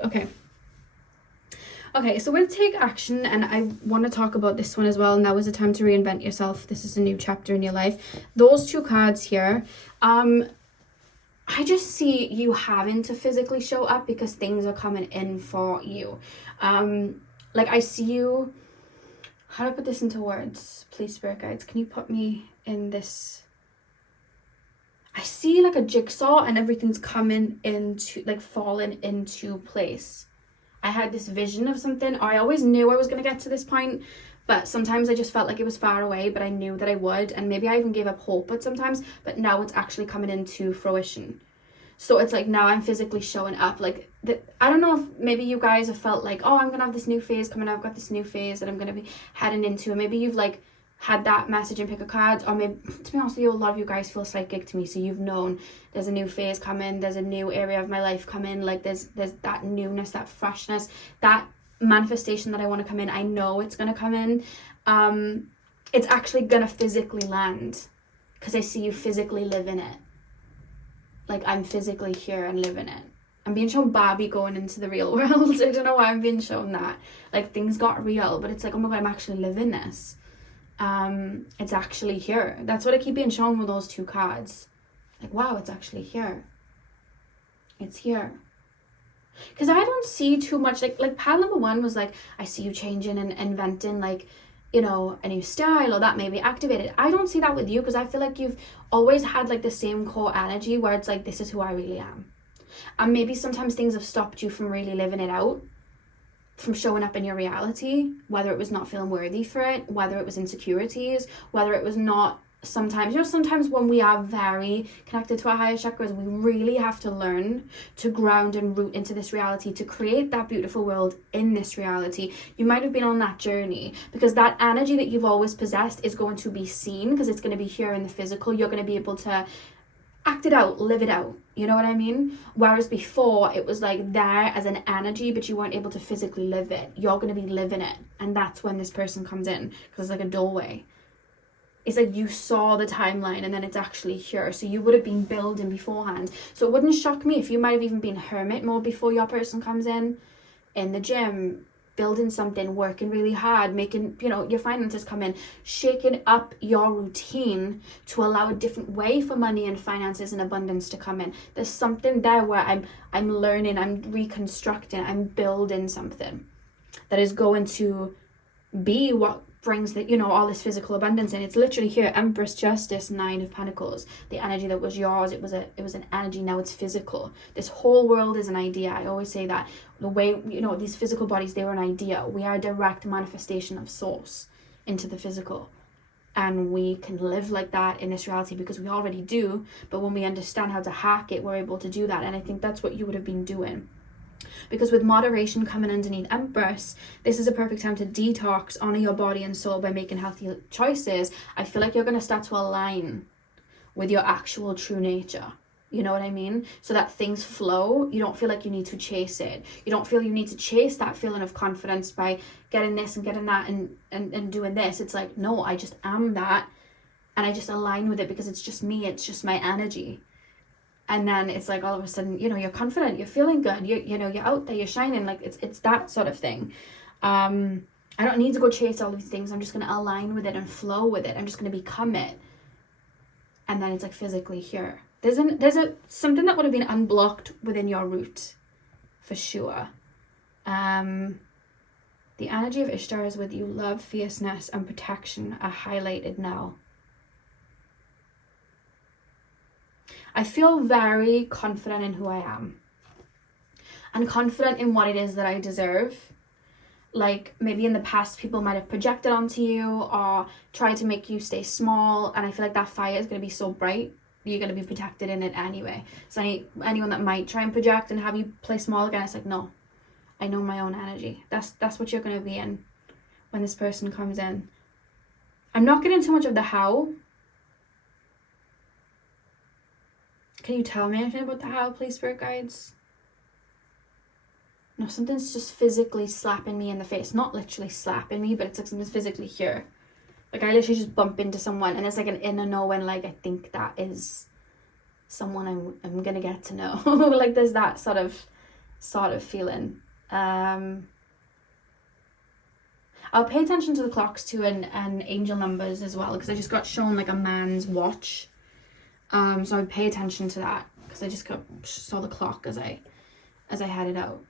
Okay, so we'll take action, and I want to talk about this one as well. Now is the time to reinvent yourself. This is a new chapter in your life. Those 2 cards here, I just see you having to physically show up because things are coming in for you. Like, I see you, how do I put this into words? Please, spirit guides, can you put me in this? I see like a jigsaw and everything's coming into, like, falling into place. I had this vision of something, or I always knew I was going to get to this point, but sometimes I just felt like it was far away, but I knew that I would, and maybe I even gave up hope at sometimes, but now it's actually coming into fruition. So it's like now I'm physically showing up. Like, I don't know if maybe you guys have felt like, oh, I'm going to have this new phase coming up. I've got this new phase that I'm going to be heading into, and maybe you've like had that message and pick a card, or maybe, to be honest with you, a lot of you guys feel psychic to me, so you've known there's a new phase coming, there's a new area of my life coming, like there's that newness, that freshness, that manifestation that I want to come in. I know it's going to come in. It's actually going to physically land because I see you physically live in it. Like, I'm physically here and living it. I'm being shown Barbie going into the real world. I don't know why I'm being shown that. Like, things got real, but it's like, oh my god, I'm actually living this. It's actually here. That's what I keep being shown with those 2 cards. Like, wow, it's actually here. It's here. Because I don't see too much, like pile number 1 was like, I see you changing and inventing, like, you know, a new style, or that may be activated. I don't see that with you, because I feel like you've always had like the same core energy where it's like, this is who I really am. And maybe sometimes things have stopped you from really living it out, from showing up in your reality, whether it was not feeling worthy for it, whether it was insecurities, whether it was not, sometimes, you know, sometimes when we are very connected to our higher chakras, we really have to learn to ground and root into this reality to create that beautiful world in this reality. You might have been on that journey because that energy that you've always possessed is going to be seen, because it's going to be here in the physical. You're going to be able to act it out, live it out, you know what I mean? Whereas before it was like there as an energy, but you weren't able to physically live it. You're going to be living it, and that's when this person comes in, because it's like a doorway. It's like you saw the timeline and then it's actually here. So you would have been building beforehand. So it wouldn't shock me if you might have even been hermit mode before your person comes in the gym, building something, working really hard, making, you know, your finances come in, shaking up your routine to allow a different way for money and finances and abundance to come in. There's something there where I'm learning, I'm reconstructing, I'm building something that is going to be what brings the, you know, all this physical abundance in. It's literally here, Empress, Justice, Nine of Pentacles. The energy that was yours, it was an energy, now it's physical. This whole world is an idea. I always say that. The way, you know, these physical bodies, they were an idea. We are a direct manifestation of source into the physical. And we can live like that in this reality because we already do. But when we understand how to hack it, we're able to do that. And I think that's what you would have been doing. Because with moderation coming underneath Empress, this is a perfect time to detox, honor your body and soul by making healthy choices. I feel like you're going to start to align with your actual true nature. You know what I mean? So that things flow. You don't feel like you need to chase it. You don't feel you need to chase that feeling of confidence by getting this and getting that and doing this. It's like, no, I just am that. And I just align with it because it's just me. It's just my energy. And then it's like all of a sudden, you know, you're confident, you're feeling good, you know, you're out there, you're shining. Like it's that sort of thing. I don't need to go chase all these things. I'm just going to align with it and flow with it. I'm just going to become it. And then it's like physically here. There's something that would have been unblocked within your root, for sure. The energy of Ishtar is with you. Love, fierceness, and protection are highlighted now. I feel very confident in who I am and confident in what it is that I deserve. Like maybe in the past people might have projected onto you or tried to make you stay small, and I feel like that fire is going to be so bright, you're going to be protected in it anyway. So anyone that might try and project and have you play small again, it's like, no, I know my own energy. That's what you're going to be in when this person comes in. I'm not getting too much of the how. Can you tell me anything about the how, please, spirit guides? No, something's just physically slapping me in the face. Not literally slapping me, but it's like something's physically here. Like I literally just bump into someone and it's like an inner knowing, like I think that is someone I'm gonna get to know. Like there's that sort of feeling. I'll pay attention to the clocks too and angel numbers as well, because I just got shown like a man's watch. So I pay attention to that because I just saw the clock as I headed out.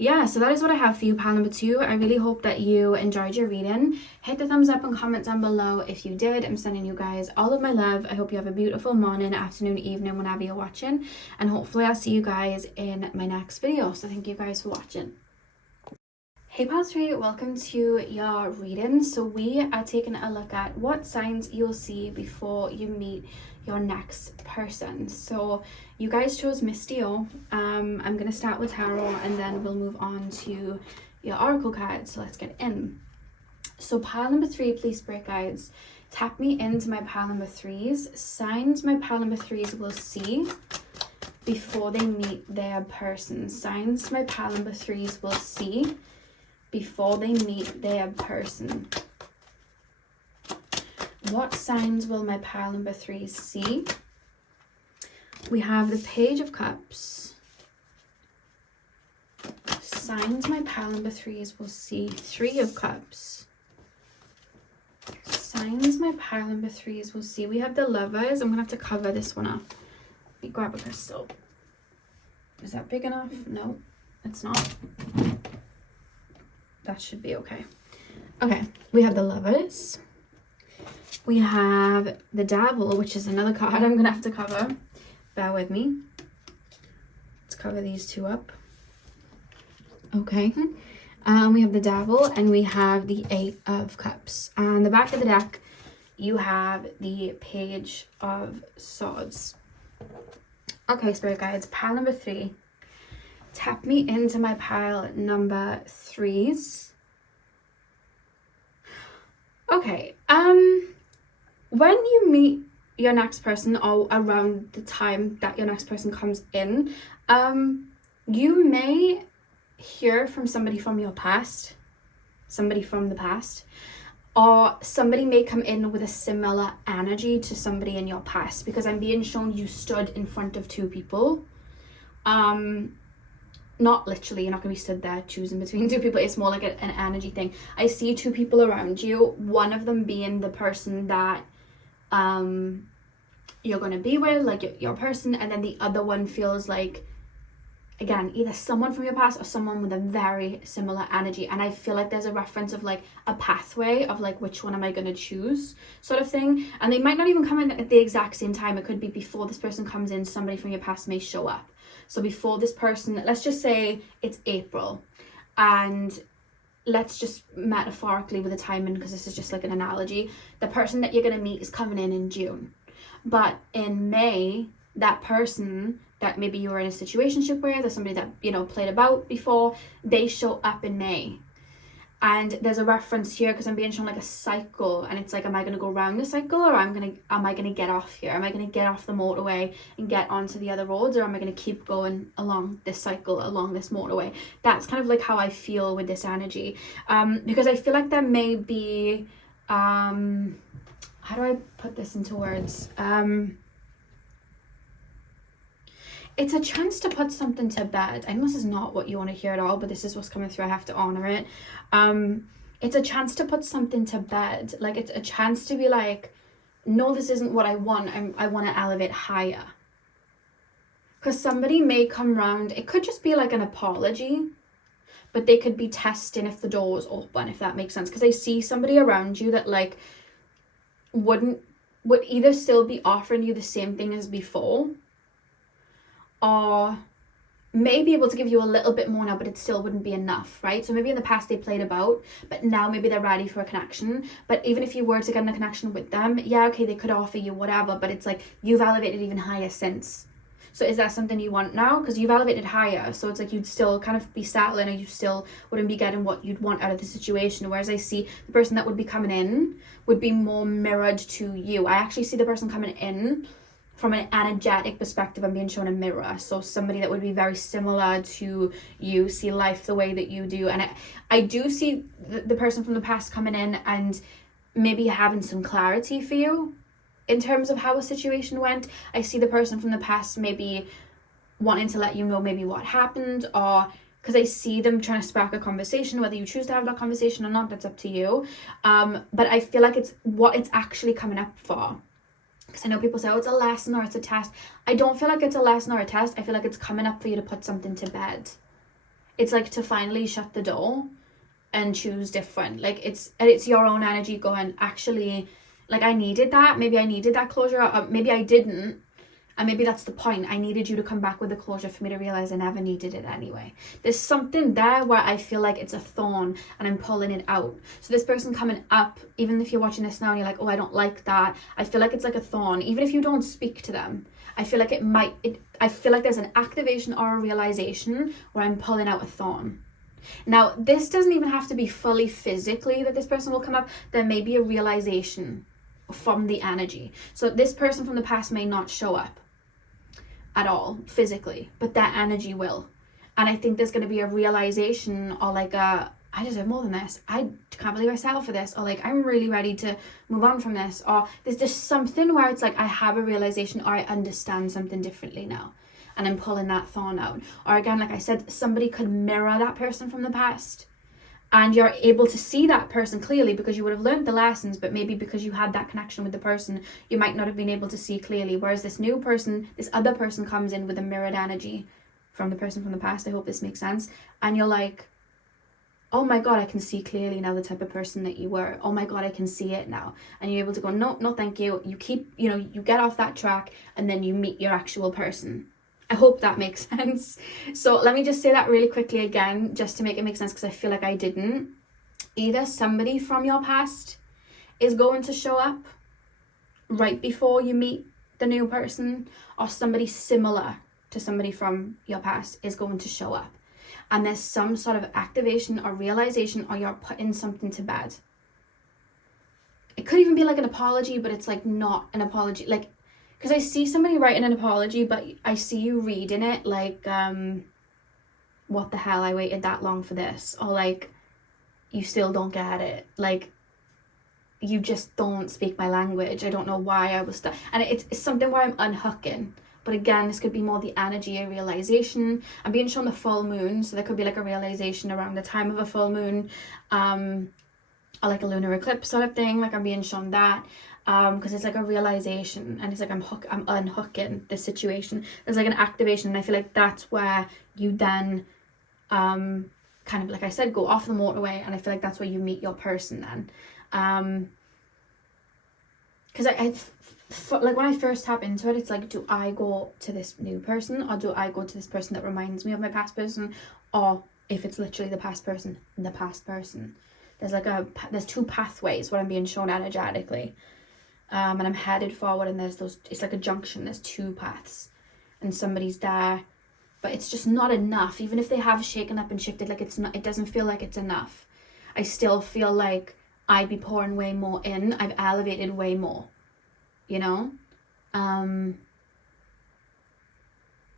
Yeah, so that is what I have for you, pile number 2. I really hope that you enjoyed your reading. Hit the thumbs up and comment down below if you did. I'm sending you guys all of my love. I hope you have a beautiful morning, afternoon, evening, whenever you're watching. And hopefully I'll see you guys in my next video. So thank you guys for watching. Hey pile 3, welcome to your reading. So we are taking a look at what signs you'll see before you meet your next person. So you guys chose Mistio. I'm going to start with tarot and then we'll move on to your oracle cards. So let's get in. So pile number 3, please, spirit guides, tap me into my pile number 3s. Signs my pile number 3s will see before they meet their person. Signs my pile number 3s will see before they meet their person. What signs will my pile number 3s see? We have the Page of Cups. Signs my pile number 3s will see. 3 of Cups. Signs my pile number 3s will see. We have the Lovers. I'm going to have to cover this one up. Let me grab a crystal. Is that big enough? No, it's not. That should be okay. Okay, we have the Lovers. We have the Devil, which is another card I'm going to have to cover. Bear with me. Let's cover these 2 up. Okay. We have the Devil and we have the 8 of Cups. On the back of the deck, you have the Page of Swords. Okay, spirit guides, pile number 3. Tap me into my pile number 3s. Okay, when you meet your next person or around the time that your next person comes in, you may hear from somebody from your past, somebody from the past, or somebody may come in with a similar energy to somebody in your past, because I'm being shown you stood in front of two people. Not literally, you're not going to be stood there choosing between two people. It's more like an energy thing. I see two people around you, one of them being the person that you're going to be with, like your person, and then the other one feels like, again, either someone from your past or someone with a very similar energy. And I feel like there's a reference of like a pathway of like, which one am I going to choose, sort of thing. And they might not even come in at the exact same time. It could be before this person comes in, somebody from your past may show up. So before this person, let's just say it's April, and let's just metaphorically with the timing, because this is just like an analogy, the person that you're going to meet is coming in June. But in May, that person that maybe you were in a situationship with, or somebody that, you know, played about before, they show up in May. And there's a reference here, because I'm being shown like a cycle, and it's like, am I going to go around the cycle, or am I going to get off here? Am I going to get off the motorway and get onto the other roads, or am I going to keep going along this cycle, along this motorway? That's kind of like how I feel with this energy, because I feel like there may be, how do I put this into words? It's a chance to put something to bed. I know this is not what you want to hear at all, but this is what's coming through. I have to honor it. It's a chance to put something to bed. Like, it's a chance to be like, no, this isn't what I want. I want to elevate higher. Because somebody may come round. It could just be like an apology, but they could be testing if the door was open, if that makes sense. Because I see somebody around you that like would either still be offering you the same thing as before, or may be able to give you a little bit more now, but it still wouldn't be enough, right? So maybe in the past they played about, but now maybe they're ready for a connection. But even if you were to get in a connection with them, yeah, okay, they could offer you whatever, but it's like you've elevated even higher since. So is that something you want now? Because you've elevated higher, so it's like you'd still kind of be settling, or you still wouldn't be getting what you'd want out of the situation. Whereas I see the person that would be coming in would be more mirrored to you. I actually see the person coming in from an energetic perspective. I'm being shown a mirror, so somebody that would be very similar to you, see life the way that you do. And I do see the person from the past coming in and maybe having some clarity for you in terms of how a situation went. I see the person from the past maybe wanting to let you know maybe what happened, or because I see them trying to spark a conversation. Whether you choose to have that conversation or not, that's up to you. But I feel like it's what it's actually coming up for. Because I know people say, oh, it's a lesson or it's a test. I don't feel like it's a lesson or a test. I feel like it's coming up for you to put something to bed. It's like to finally shut the door and choose different. Like it's your own energy going, actually, like I needed that. Maybe I needed that closure, or maybe I didn't. And maybe that's the point. I needed you to come back with the closure for me to realize I never needed it anyway. There's something there where I feel like it's a thorn and I'm pulling it out. So this person coming up, even if you're watching this now and you're like, oh, I don't like that, I feel like it's like a thorn. Even if you don't speak to them, I feel like I feel like there's an activation or a realization where I'm pulling out a thorn. Now, this doesn't even have to be fully physically that this person will come up. There may be a realization from the energy. So this person from the past may not show up at all physically, but that energy will. And I think there's going to be a realization, or like I deserve more than this, I can't believe I settled for this, or like I'm really ready to move on from this, or there's just something where it's like I have a realization, or I understand something differently now, and I'm pulling that thorn out. Or again, like I said, somebody could mirror that person from the past, and you're able to see that person clearly because you would have learned the lessons, but maybe because you had that connection with the person, you might not have been able to see clearly. Whereas this new person, this other person comes in with a mirrored energy from the person from the past. I hope this makes sense. And you're like, oh my God, I can see clearly now the type of person that you were. Oh my God, I can see it now. And you're able to go, no, thank you. You keep, you get off that track, and then you meet your actual person. I hope that makes sense. So let me just say that really quickly again, just to make it make sense, because I feel like I didn't. Either somebody from your past is going to show up right before you meet the new person, or somebody similar to somebody from your past is going to show up. And there's some sort of activation or realization, or you're putting something to bed. It could even be like an apology, but it's like not an apology. Like, because I see somebody writing an apology, but I see you reading it like, what the hell, I waited that long for this. Or like, you still don't get it. Like, you just don't speak my language. I don't know why I was stuck. And it's something where I'm unhooking. But again, this could be more the energy, a realization. I'm being shown the full moon, so there could be like a realization around the time of a full moon, or like a lunar eclipse sort of thing. Like I'm being shown that, because it's like a realization, and it's like I'm unhooking the situation. There's like an activation, and I feel like that's where you then, kind of like I said, go off the motorway, and I feel like that's where you meet your person then, because like when I first tap into it, it's like, do I go to this new person, or do I go to this person that reminds me of my past person? Or if it's literally the past person, there's like there's two pathways what I'm being shown energetically, and I'm headed forward, and it's like a junction, there's two paths, and somebody's there, but it's just not enough. Even if they have shaken up and shifted, like it doesn't feel like it's enough. I still feel like I'd be pouring way more in. I've elevated way more, you know,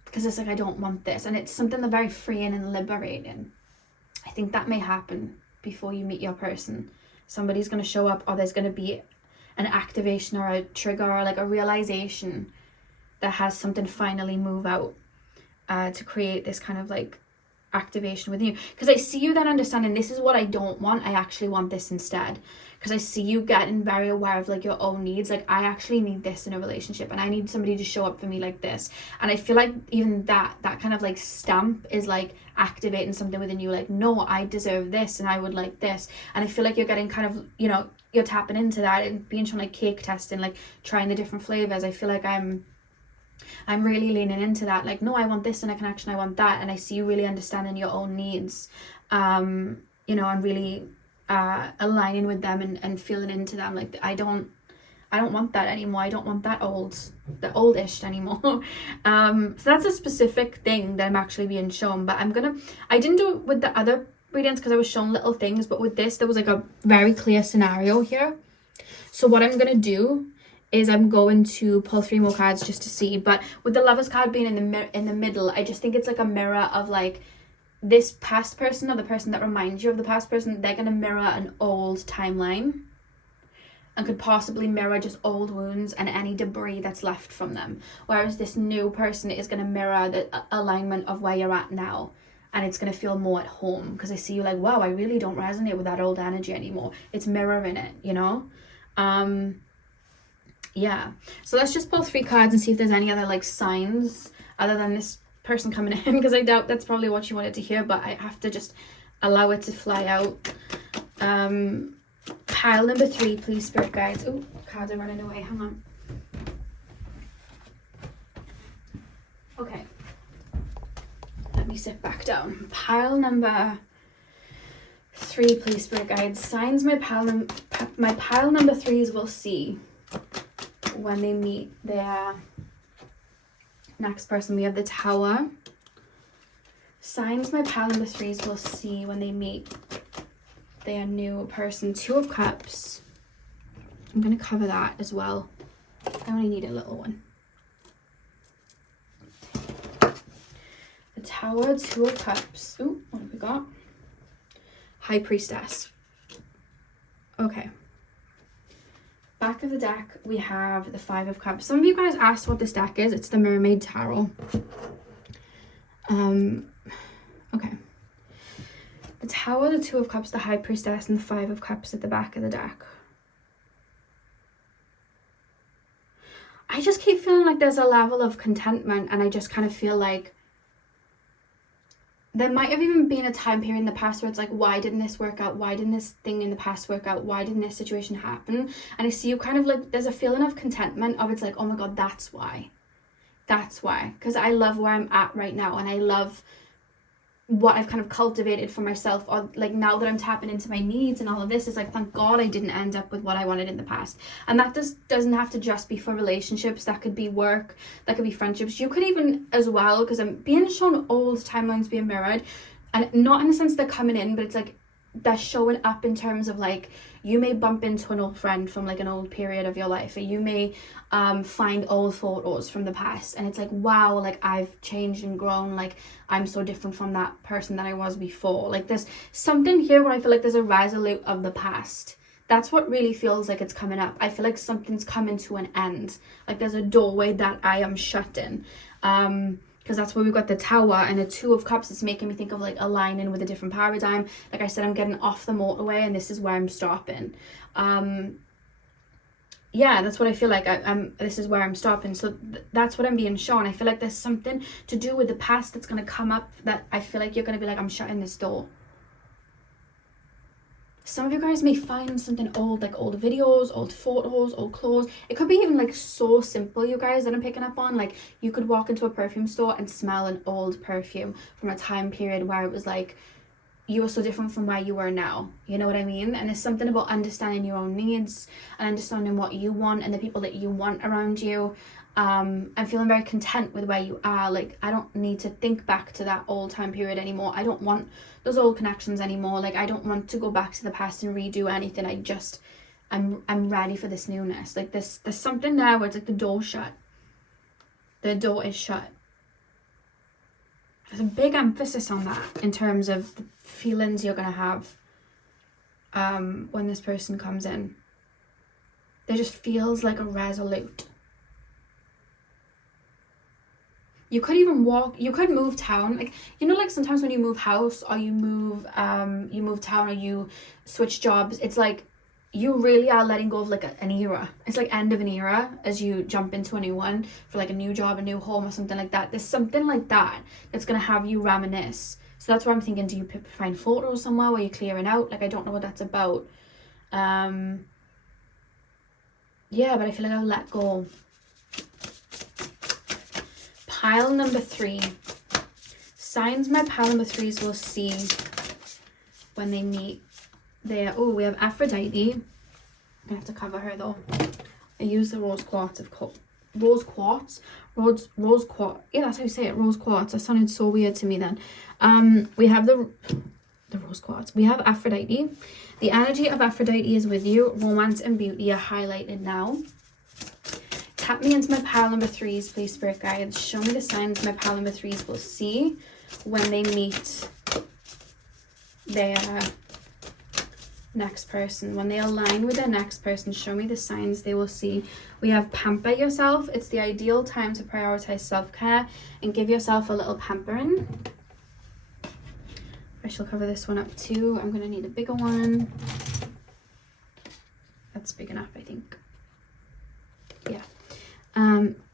because it's like, I don't want this, and it's something that's very freeing and liberating. I think that may happen before you meet your person. Somebody's going to show up, or there's going to be an activation or a trigger or like a realization that has something finally move out, to create this kind of like activation within you. Because I see you then understanding, this is what I don't want, I actually want this instead. Because I see you getting very aware of like your own needs. Like, I actually need this in a relationship, and I need somebody to show up for me like this. And I feel like even that kind of like stamp is like activating something within you, like, no, I deserve this and I would like this. And I feel like you're getting kind of, you know, you're tapping into that and being shown like cake testing, like trying the different flavors. I feel like I'm really leaning into that, like, no, I want this in a connection, I want that. And I see you really understanding your own needs, you know, and really aligning with them and feeling into them. Like, I don't want that anymore. I don't want that oldish anymore. So that's a specific thing that I'm actually being shown. But I didn't do it with the other readings because I was shown little things, but with this there was like a very clear scenario here. So what I'm gonna do is I'm going to pull 3 more cards just to see. But with the Lovers card being in the middle, I just think it's like a mirror of like this past person, or the person that reminds you of the past person. They're going to mirror an old timeline and could possibly mirror just old wounds and any debris that's left from them. Whereas this new person is going to mirror the alignment of where you're at now. And it's going to feel more at home, because I see you like, wow, I really don't resonate with that old energy anymore. It's mirroring it, you know? Yeah. So let's just pull 3 cards and see if there's any other like signs other than this person coming in, because I doubt that's probably what you wanted to hear, but I have to just allow it to fly out. Pile number 3, please, spirit guides. Oh, cards are running away. Hang on. Okay. Let me sit back down. Pile number 3, please, spirit guides. Signs my pile number 3s will see when they meet their next person. We have the Tower. Signs my pile number 3s will see when they meet their new person. 2 of Cups. I'm going to cover that as well. I only need a little one. The Tower, 2 of Cups. Ooh, what have we got? High Priestess. Okay. Back of the deck, we have the 5 of Cups. Some of you guys asked what this deck is. It's the Mermaid Tarot. Okay. The Tower, the 2 of Cups, the High Priestess, and the 5 of Cups at the back of the deck. I just keep feeling like there's a level of contentment, and I just kind of feel like there might have even been a time period in the past where it's like, why didn't this work out? Why didn't this thing in the past work out? Why didn't this situation happen? And I see you kind of like, there's a feeling of contentment of, it's like, oh my God, that's why. That's why. Because I love where I'm at right now, and I love what I've kind of cultivated for myself, or like now that I'm tapping into my needs and all of this, is like, thank God I didn't end up with what I wanted in the past. And that doesn't have to just be for relationships. That could be work, that could be friendships. You could even as well, because I'm being shown old timelines being mirrored, and not in the sense they're coming in, but it's like they're showing up in terms of like, you may bump into an old friend from like an old period of your life, or you may find old photos from the past, and it's like, wow, like I've changed and grown, like I'm so different from that person that I was before. Like there's something here where I feel like there's a resolute of the past That's what really feels like it's coming up. I feel like something's coming to an end. Like there's a doorway that I am shutting. Because that's where we've got the Tower and the Two of Cups. It's making me think of like aligning with a different paradigm. Like I said, I'm getting off the motorway and this is where I'm stopping. Yeah, that's what I feel like. This is where I'm stopping. So that's what I'm being shown. I feel like there's something to do with the past that's going to come up that I feel like you're going to be like, I'm shutting this door. Some of you guys may find something old, like old videos, old photos, old clothes. It could be even like so simple, you guys, that I'm picking up on. Like you could walk into a perfume store and smell an old perfume from a time period where it was like, you were so different from where you were now. You know what I mean? And there's something about understanding your own needs and understanding what you want and the people that you want around you. And feeling very content with where you are. Like I don't need to think back to that old time period anymore. I don't want those old connections anymore. Like I don't want to go back to the past and redo anything. I'm ready for this newness. Like there's something there where it's like the door shut. The door is shut. There's a big emphasis on that in terms of the feelings you're gonna have when this person comes in. There just feels like a resolute. You could even you could move town. Like, you know, like sometimes when you move house or you move town or you switch jobs, it's like you really are letting go of like an era. It's like end of an era as you jump into a new one for like a new job, a new home or something like that. There's something like that that's going to have you reminisce. So that's what I'm thinking. Do you find photos somewhere where you're clearing out? Like, I don't know what that's about. Yeah, but I feel like I'll let go. Pile number 3. Signs my pile number 3s will see when they meet there. Oh, we have Aphrodite. I'm gonna have to cover her though. I use the rose quartz, of course. Rose quartz. Yeah, that's how you say it. Rose quartz. That sounded so weird to me then. We have the rose quartz. We have Aphrodite. The energy of Aphrodite is with you. Romance and beauty are highlighted now. Tap me into my pile number 3s, please, spirit guides. Show me the signs my pile number 3s will see when they meet their next person. When they align with their next person, show me the signs they will see. We have pamper yourself. It's the ideal time to prioritize self-care and give yourself a little pampering. I shall cover this one up too. I'm going to need a bigger one. That's big enough, I think. Yeah.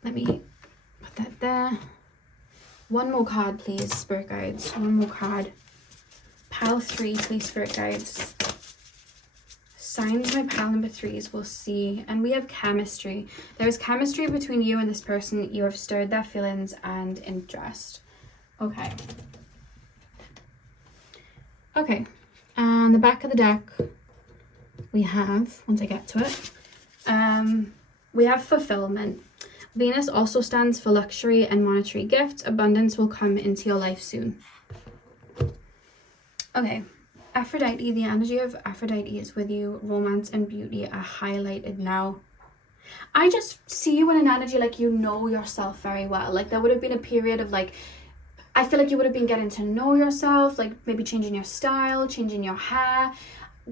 Let me put that there. One more card, please, spirit guides. One more card. Pile 3, please, spirit guides. Signs my pile number 3s will see. And we have chemistry. There is chemistry between you and this person. You have stirred their feelings and interest. Okay. Okay. And the back of the deck, we have, once I get to it, we have fulfillment. Venus also stands for luxury and monetary gifts. Abundance will come into your life soon. Okay. Aphrodite, the energy of Aphrodite is with you. Romance and beauty are highlighted now. I just see you in an energy like you know yourself very well. Like there would have been a period of like, I feel like you would have been getting to know yourself, like maybe changing your style, changing your hair,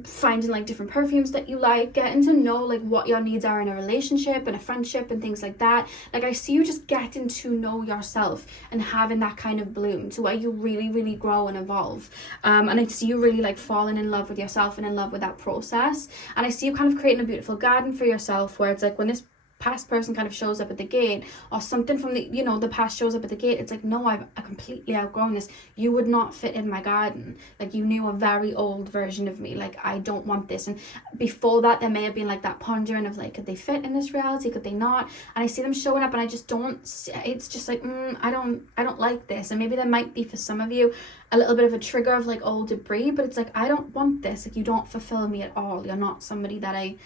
finding like different perfumes that you like, getting to know like what your needs are in a relationship and a friendship and things like that. Like I see you just getting to know yourself and having that kind of bloom to where you really, really grow and evolve. And I see you really like falling in love with yourself and in love with that process. And I see you kind of creating a beautiful garden for yourself where it's like when this past person kind of shows up at the gate or something from the, you know, the past shows up at the gate, it's like, no, I've completely outgrown this. You would not fit in my garden. Like you knew a very old version of me. Like I don't want this. And before that, there may have been like that pondering of like, could they fit in this reality? Could they not? And I see them showing up and I just don't, it's just like, I don't like this. And maybe there might be for some of you a little bit of a trigger of like old debris, but it's like, I don't want this. Like you don't fulfill me at all. You're not somebody that I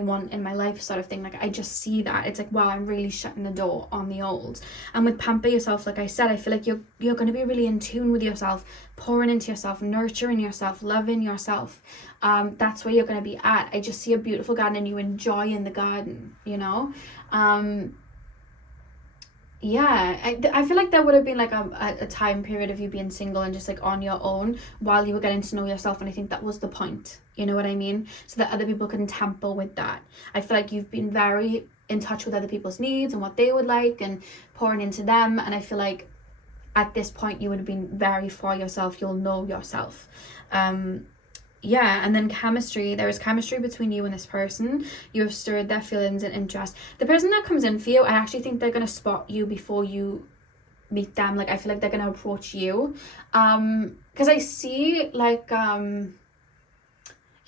want in my life, sort of thing. Like I just see that. It's like, wow, I'm really shutting the door on the old. And with pamper yourself, like I said, I feel like you're going to be really in tune with yourself, pouring into yourself, nurturing yourself, loving yourself. That's where you're going to be at. I just see a beautiful garden and you enjoy in the garden, you know. yeah, I feel like there would have been like a time period of you being single and just like on your own while you were getting to know yourself, and I think that was the point, you know what I mean, so that other people can tamper with that. I feel like you've been very in touch with other people's needs and what they would like and pouring into them, and I feel like at this point you would have been very for yourself. You'll know yourself. Yeah, and then chemistry. There is chemistry between you and this person. You have stirred their feelings and interest. The person that comes in for you, I actually think they're going to spot you before you meet them. Like, I feel like they're going to approach you. Because I see, like, you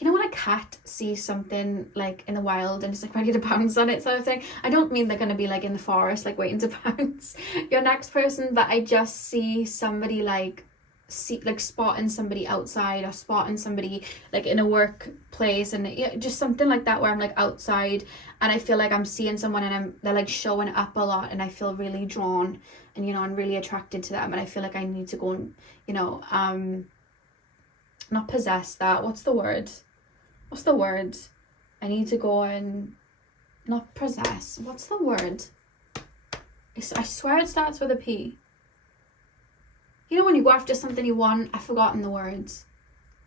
know when a cat sees something, like, in the wild and is, like, ready to pounce on it sort of thing? I don't mean they're going to be, like, in the forest, like, waiting to pounce your next person, but I just see somebody, like spotting somebody outside, or spotting somebody like in a workplace, and yeah, just something like that where I'm like outside and I feel like I'm seeing someone and they're like showing up a lot, and I feel really drawn and, you know, I'm really attracted to them, and I feel like I need to go and, you know, not possess that, what's the word I need to go and not possess, what's the word, I swear it starts with a P. You know when you go after something you want, I've forgotten the words.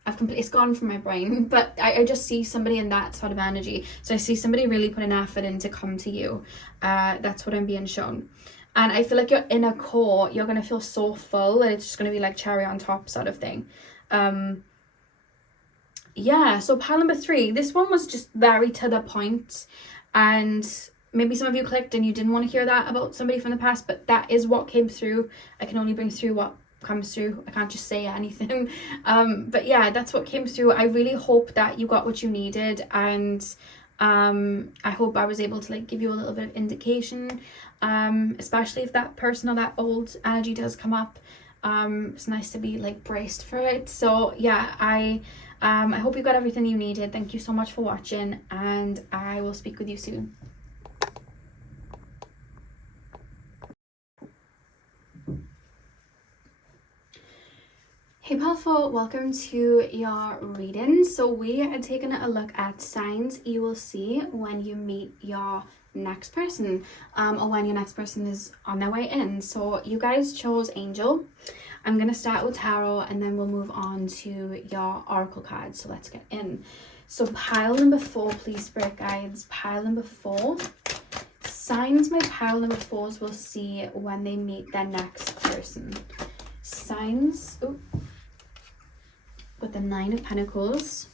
It's gone from my brain, but I just see somebody in that sort of energy. So I see somebody really putting effort in to come to you. That's what I'm being shown. And I feel like your inner core, you're going to feel so full that it's just going to be like cherry on top sort of thing. Yeah, so pile number 3. This one was just very to the point. And maybe some of you clicked and you didn't want to hear that about somebody from the past, but that is what came through. I can only bring through what comes through. I can't just say anything. But yeah, that's what came through. I really hope that you got what you needed, and I hope I was able to like give you a little bit of indication, especially if that person or that old energy does come up. It's nice to be like braced for it. So yeah, I hope you got everything you needed. Thank you so much for watching, and I will speak with you soon. Hey powerful, welcome to your reading. So we are taking a look at signs you will see when you meet your next person, or when your next person is on their way in. So you guys chose Angel. I'm going to start with Tarot, and then we'll move on to your Oracle cards. So let's get in. So pile number 4, please, Spirit Guides. Pile number 4. Signs my pile number 4s will see when they meet their next person. Signs... with the 9 of Pentacles.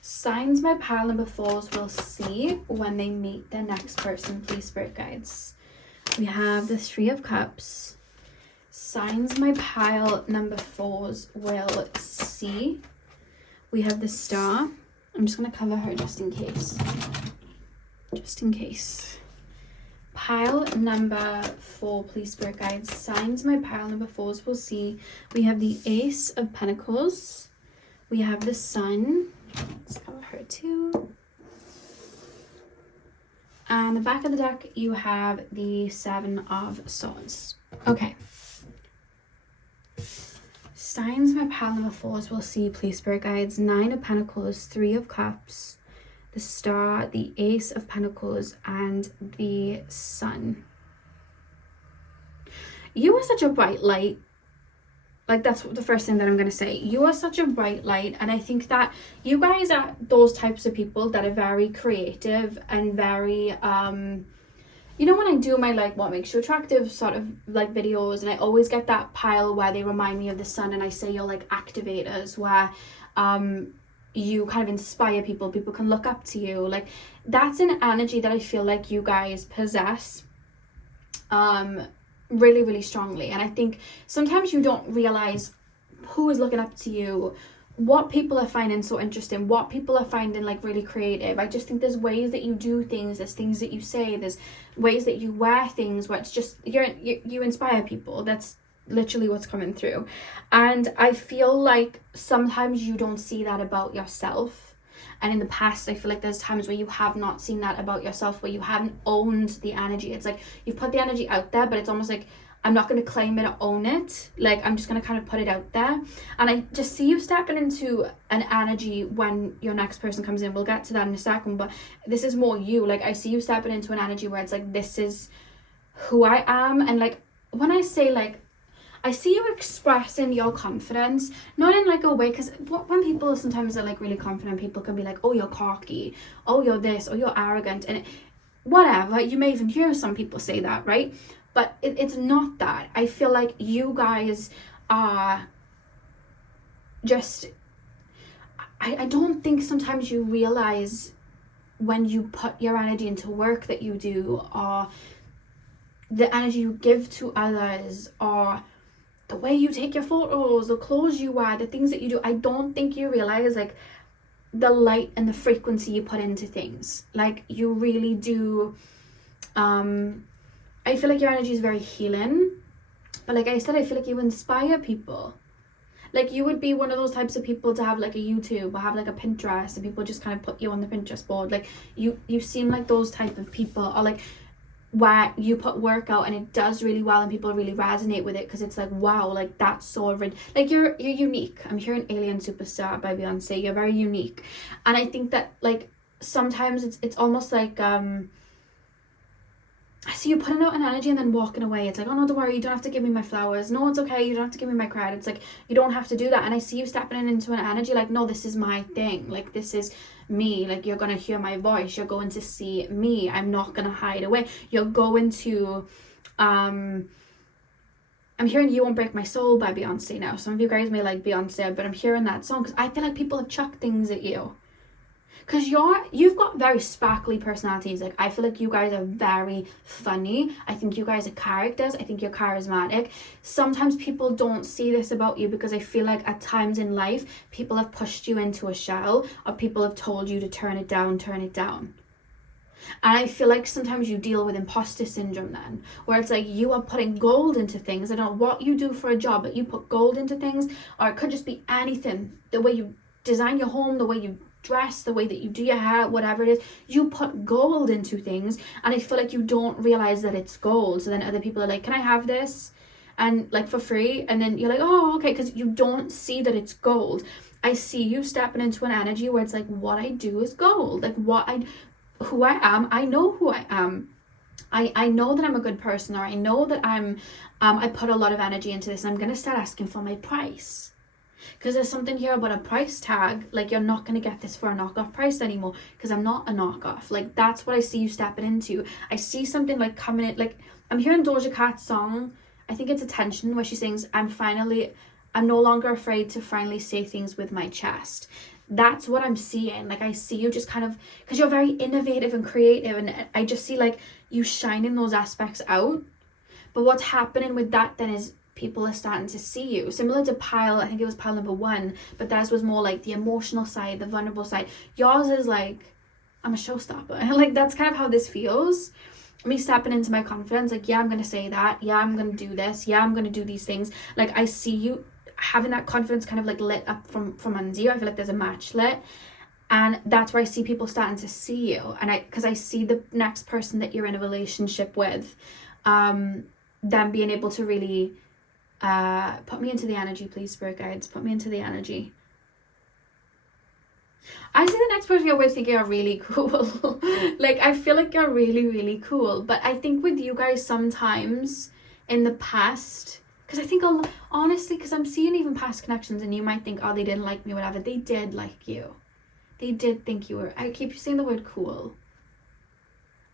Signs my pile number 4s will see when they meet their next person, please, Spirit Guides. We have the 3 of Cups. Signs my pile number 4s will see. We have the Star. I'm just going to cover her just in case. Just in case. Pile number 4, please, Spirit Guides. Signs my pile number 4s will see. We have the Ace of Pentacles. We have the Sun. Let's cover her too. And the back of the deck, you have the 7 of Swords. Okay. Signs my pile number 4s will see, please, Spirit Guides. 9 of Pentacles, 3 of Cups, the Star, the Ace of Pentacles, and the Sun. You are such a bright light. Like, that's the first thing that I'm going to say. You are such a bright light, and I think that you guys are those types of people that are very creative and very, you know, when I do my, like, what makes you attractive sort of, like, videos, and I always get that pile where they remind me of the sun, and I say you're, like, activators, where, you kind of inspire people can look up to you. Like, that's an energy that I feel like you guys possess really, really strongly. And I think sometimes you don't realize who is looking up to you, what people are finding so interesting, what people are finding like really creative. I just think there's ways that you do things, there's things that you say, there's ways that you wear things where it's just you inspire people. That's literally what's coming through. And I feel like sometimes you don't see that about yourself, and in the past I feel like there's times where you have not seen that about yourself, where you haven't owned the energy. It's like you've put the energy out there, but it's almost like I'm not going to claim it or own it. Like, I'm just going to kind of put it out there. And I just see you stepping into an energy when your next person comes in. We'll get to that in a second, but this is more you. Like, I see you stepping into an energy where it's like, this is who I am. And like when I say like, I see you expressing your confidence, not in like a way, because when people sometimes are like really confident, people can be like, oh, you're cocky, oh, you're this, oh, you're arrogant, and whatever. You may even hear some people say that, right? But it's not that. I feel like you guys are just, I don't think sometimes you realize when you put your energy into work that you do, or the energy you give to others, or the way you take your photos, the clothes you wear, the things that you do. I don't think you realize like the light and the frequency you put into things. Like you really do. I feel like your energy is very healing, but like I said, I feel like you inspire people. Like you would be one of those types of people to have like a YouTube or have like a Pinterest, and people just kind of put you on the Pinterest board. Like you seem like those type of people, or like where you put work out and it does really well and people really resonate with it, because it's like, wow, like that's so like you're unique. I'm hearing Alien Superstar by Beyonce. You're very unique. And I think that like sometimes it's almost like I see you putting out an energy and then walking away. It's like, oh no, don't worry, you don't have to give me my flowers. No, it's okay, you don't have to give me my credit. It's like, you don't have to do that. And I see you stepping into an energy like, no, this is my thing. Like, this is me. Like, you're going to hear my voice. You're going to see me. I'm not going to hide away. You're going to, I'm hearing You Won't Break My Soul by Beyonce now. Some of you guys may like Beyonce, but I'm hearing that song because I feel like people have chucked things at you. Because you've got very sparkly personalities. Like, I feel like you guys are very funny. I think you guys are characters. I think you're charismatic. Sometimes people don't see this about you because I feel like at times in life, people have pushed you into a shell, or people have told you to turn it down. And I feel like sometimes you deal with imposter syndrome then, where it's like you are putting gold into things. I don't know what you do for a job, but you put gold into things, or it could just be anything. The way you design your home, the way you dress, the way that you do your hair, whatever it is, you put gold into things, and I feel like you don't realize that it's gold. So then other people are like, can I have this? And like for free, and then you're like, oh, okay, because you don't see that it's gold. I see you stepping into an energy where it's like, what I do is gold. Like who I am, I know who I am. I know that I'm a good person, or I know that I put a lot of energy into this, and I'm gonna start asking for my price. Because there's something here about a price tag. Like, you're not going to get this for a knockoff price anymore, because I'm not a knockoff. Like, that's what I see you stepping into. I see something like coming in, like I'm hearing Doja Cat's song, I think it's Attention, where she sings, I'm no longer afraid to finally say things with my chest. That's what I'm seeing. Like, I see you just kind of, because you're very innovative and creative, and I just see like you shining those aspects out. But what's happening with that then is people are starting to see you. Similar to pile, I think it was pile number 1, but theirs was more like the emotional side, the vulnerable side. Yours is like, I'm a showstopper. Like, that's kind of how this feels. Me stepping into my confidence, like, yeah, I'm going to say that. Yeah, I'm going to do this. Yeah, I'm going to do these things. Like, I see you having that confidence kind of like lit up from under you. I feel like there's a match lit. And that's where I see people starting to see you. And because I see the next person that you're in a relationship with, them being able to really put me into the energy, please, spirit guides. Put me into the energy. I see the next person you're with, think you're really cool. Like, I feel like you're really, really cool. But I think with you guys sometimes in the past, because I think honestly, because I'm seeing even past connections, and you might think, oh, they didn't like me, whatever. They did like you. They did think you were, I keep saying the word cool.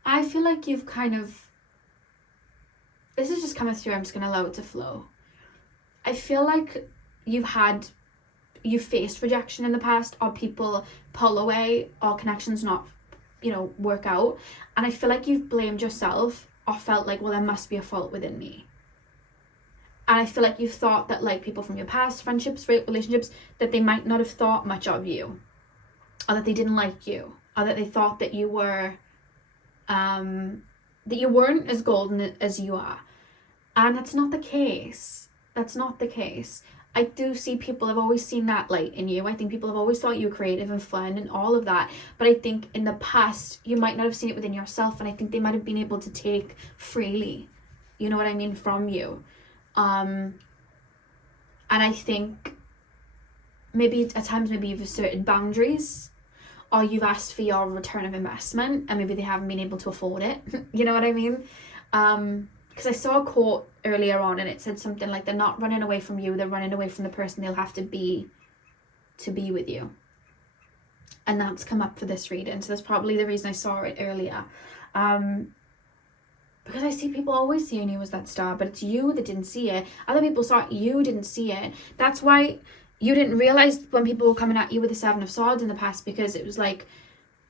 I feel like you've kind of, this is just coming through, I'm just going to allow it to flow. I feel like you faced rejection in the past, or people pull away, or connections not, work out. And I feel like you've blamed yourself, or felt like, well, there must be a fault within me. And I feel like you thought that like people from your past, friendships, relationships, that they might not have thought much of you, or that they didn't like you, or that they thought that you were, that you weren't as golden as you are. And that's not the case. That's not the case. I do see people have always seen that light in you. I think people have always thought you were creative and fun and all of that. But I think in the past, you might not have seen it within yourself. And I think they might have been able to take freely, you know what I mean, from you. And I think maybe at times, maybe you've asserted boundaries, or you've asked for your return of investment, and maybe they haven't been able to afford it. You know what I mean? because I saw a quote earlier on and it said something like, they're not running away from you, they're running away from the person they'll have to be with you. And that's come up for this reading, so that's probably the reason I saw it earlier. Because I see people always seeing you as that star, but it's you that didn't see it. Other people saw it, you didn't see it. That's why you didn't realize when people were coming at you with the Seven of Swords in the past, because it was like,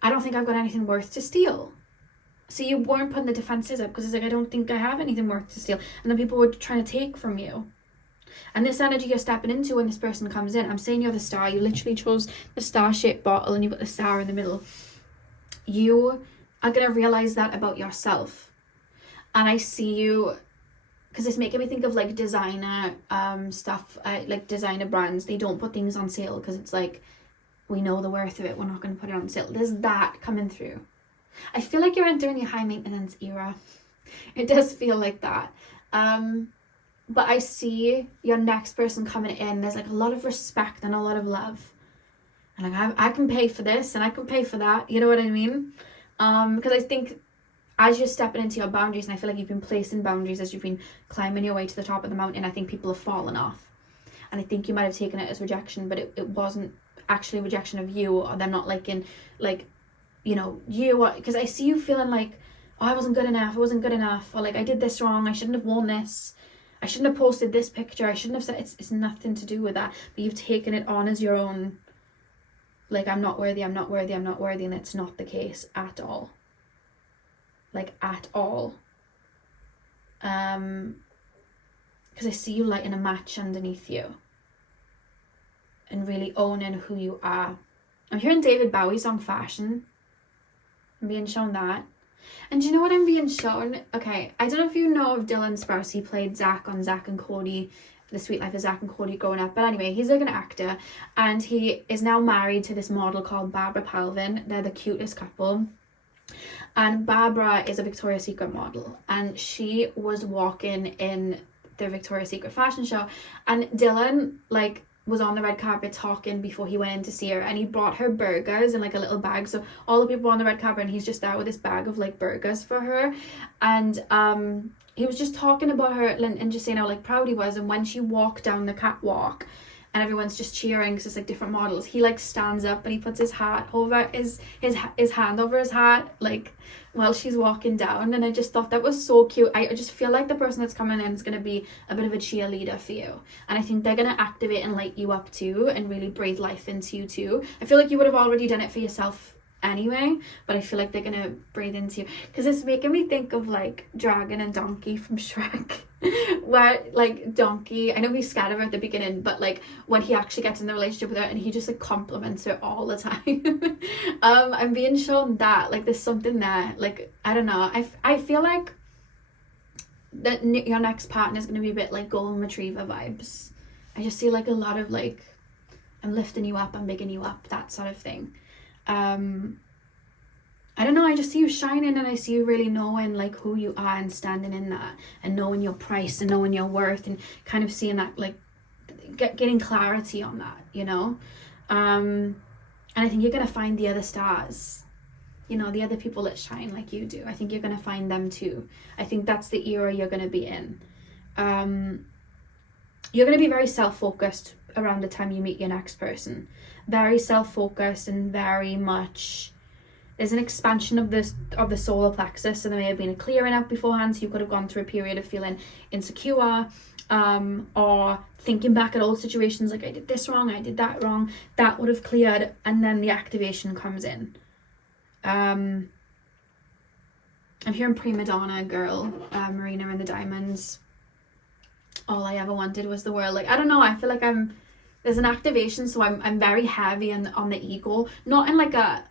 I don't think I've got anything worth to steal. So you weren't putting the defenses up because it's like, I don't think I have anything worth to steal. And then people were trying to take from you. And this energy you're stepping into when this person comes in, I'm saying you're the star. You literally chose the star-shaped bottle and you've got the star in the middle. You are going to realize that about yourself. And I see you, because it's making me think of like designer stuff, like designer brands. They don't put things on sale because it's like, we know the worth of it, we're not going to put it on sale. There's that coming through. I feel like you're entering your high maintenance era. It does feel like that. But I see your next person coming in, there's like a lot of respect and a lot of love. And like, I can pay for this and I can pay for that. You know what I mean? Because I think as you're stepping into your boundaries, and I feel like you've been placing boundaries as you've been climbing your way to the top of the mountain, I think people have fallen off. And I think you might have taken it as rejection, but it wasn't actually rejection of you, or them not liking, like, you know, you, because I see you feeling like, oh, I wasn't good enough, or like, I did this wrong, I shouldn't have worn this, I shouldn't have posted this picture, I shouldn't have said, it's nothing to do with that, but you've taken it on as your own, like, I'm not worthy, and it's not the case at all. Like, at all. Because I see you lighting a match underneath you and really owning who you are. I'm hearing David Bowie's song Fashion. I'm being shown that. And do you know what I'm being shown? Okay, I don't know if you know of Dylan Sprouse. He played Zach on Zach and Cody, The Sweet Life of Zach and Cody growing up. But anyway, he's like an actor, and he is now married to this model called Barbara Palvin. They're the cutest couple. And Barbara is a Victoria's Secret model, and she was walking in the Victoria's Secret fashion show, and Dylan like was on the red carpet talking before he went in to see her, and he brought her burgers in like a little bag, so all the people were on the red carpet and he's just there with this bag of like burgers for her. And he was just talking about her and just saying how like proud he was. And when she walked down the catwalk and everyone's just cheering because it's like different models, he like stands up and he puts his hat over his hand over his hat, like while she's walking down. And I just thought that was so cute. I just feel like the person that's coming in is going to be a bit of a cheerleader for you, and I think they're going to activate and light you up too, and really breathe life into you too. I feel like you would have already done it for yourself anyway, but I feel like they're gonna breathe into you, because it's making me think of like Dragon and Donkey from Shrek where like Donkey, I know he's scared of her at the beginning, but like when he actually gets in the relationship with her and he just like compliments her all the time. I'm being shown that like there's something there, like I don't know, I feel like that your next partner is going to be a bit like golden retriever vibes. I just see like a lot of like, I'm lifting you up, I'm bigging you up, that sort of thing. I don't know, I just see you shining, and I see you really knowing like who you are and standing in that, and knowing your price and knowing your worth, and kind of seeing that like getting clarity on that, you know. And I think you're gonna find the other stars, you know, the other people that shine like you do. I think you're gonna find them too. I think that's the era you're gonna be in. You're gonna be very self-focused around the time you meet your next person. Very self-focused and very much, there's an expansion of the solar plexus, so there may have been a clearing out beforehand, so you could have gone through a period of feeling insecure, or thinking back at old situations like, I did this wrong, I did that wrong. That would have cleared, and then the activation comes in. I'm hearing prima donna girl, Marina and the Diamonds. All I ever wanted was the world. Like, I don't know, I feel like there's an activation, so I'm very heavy on the ego, not in like a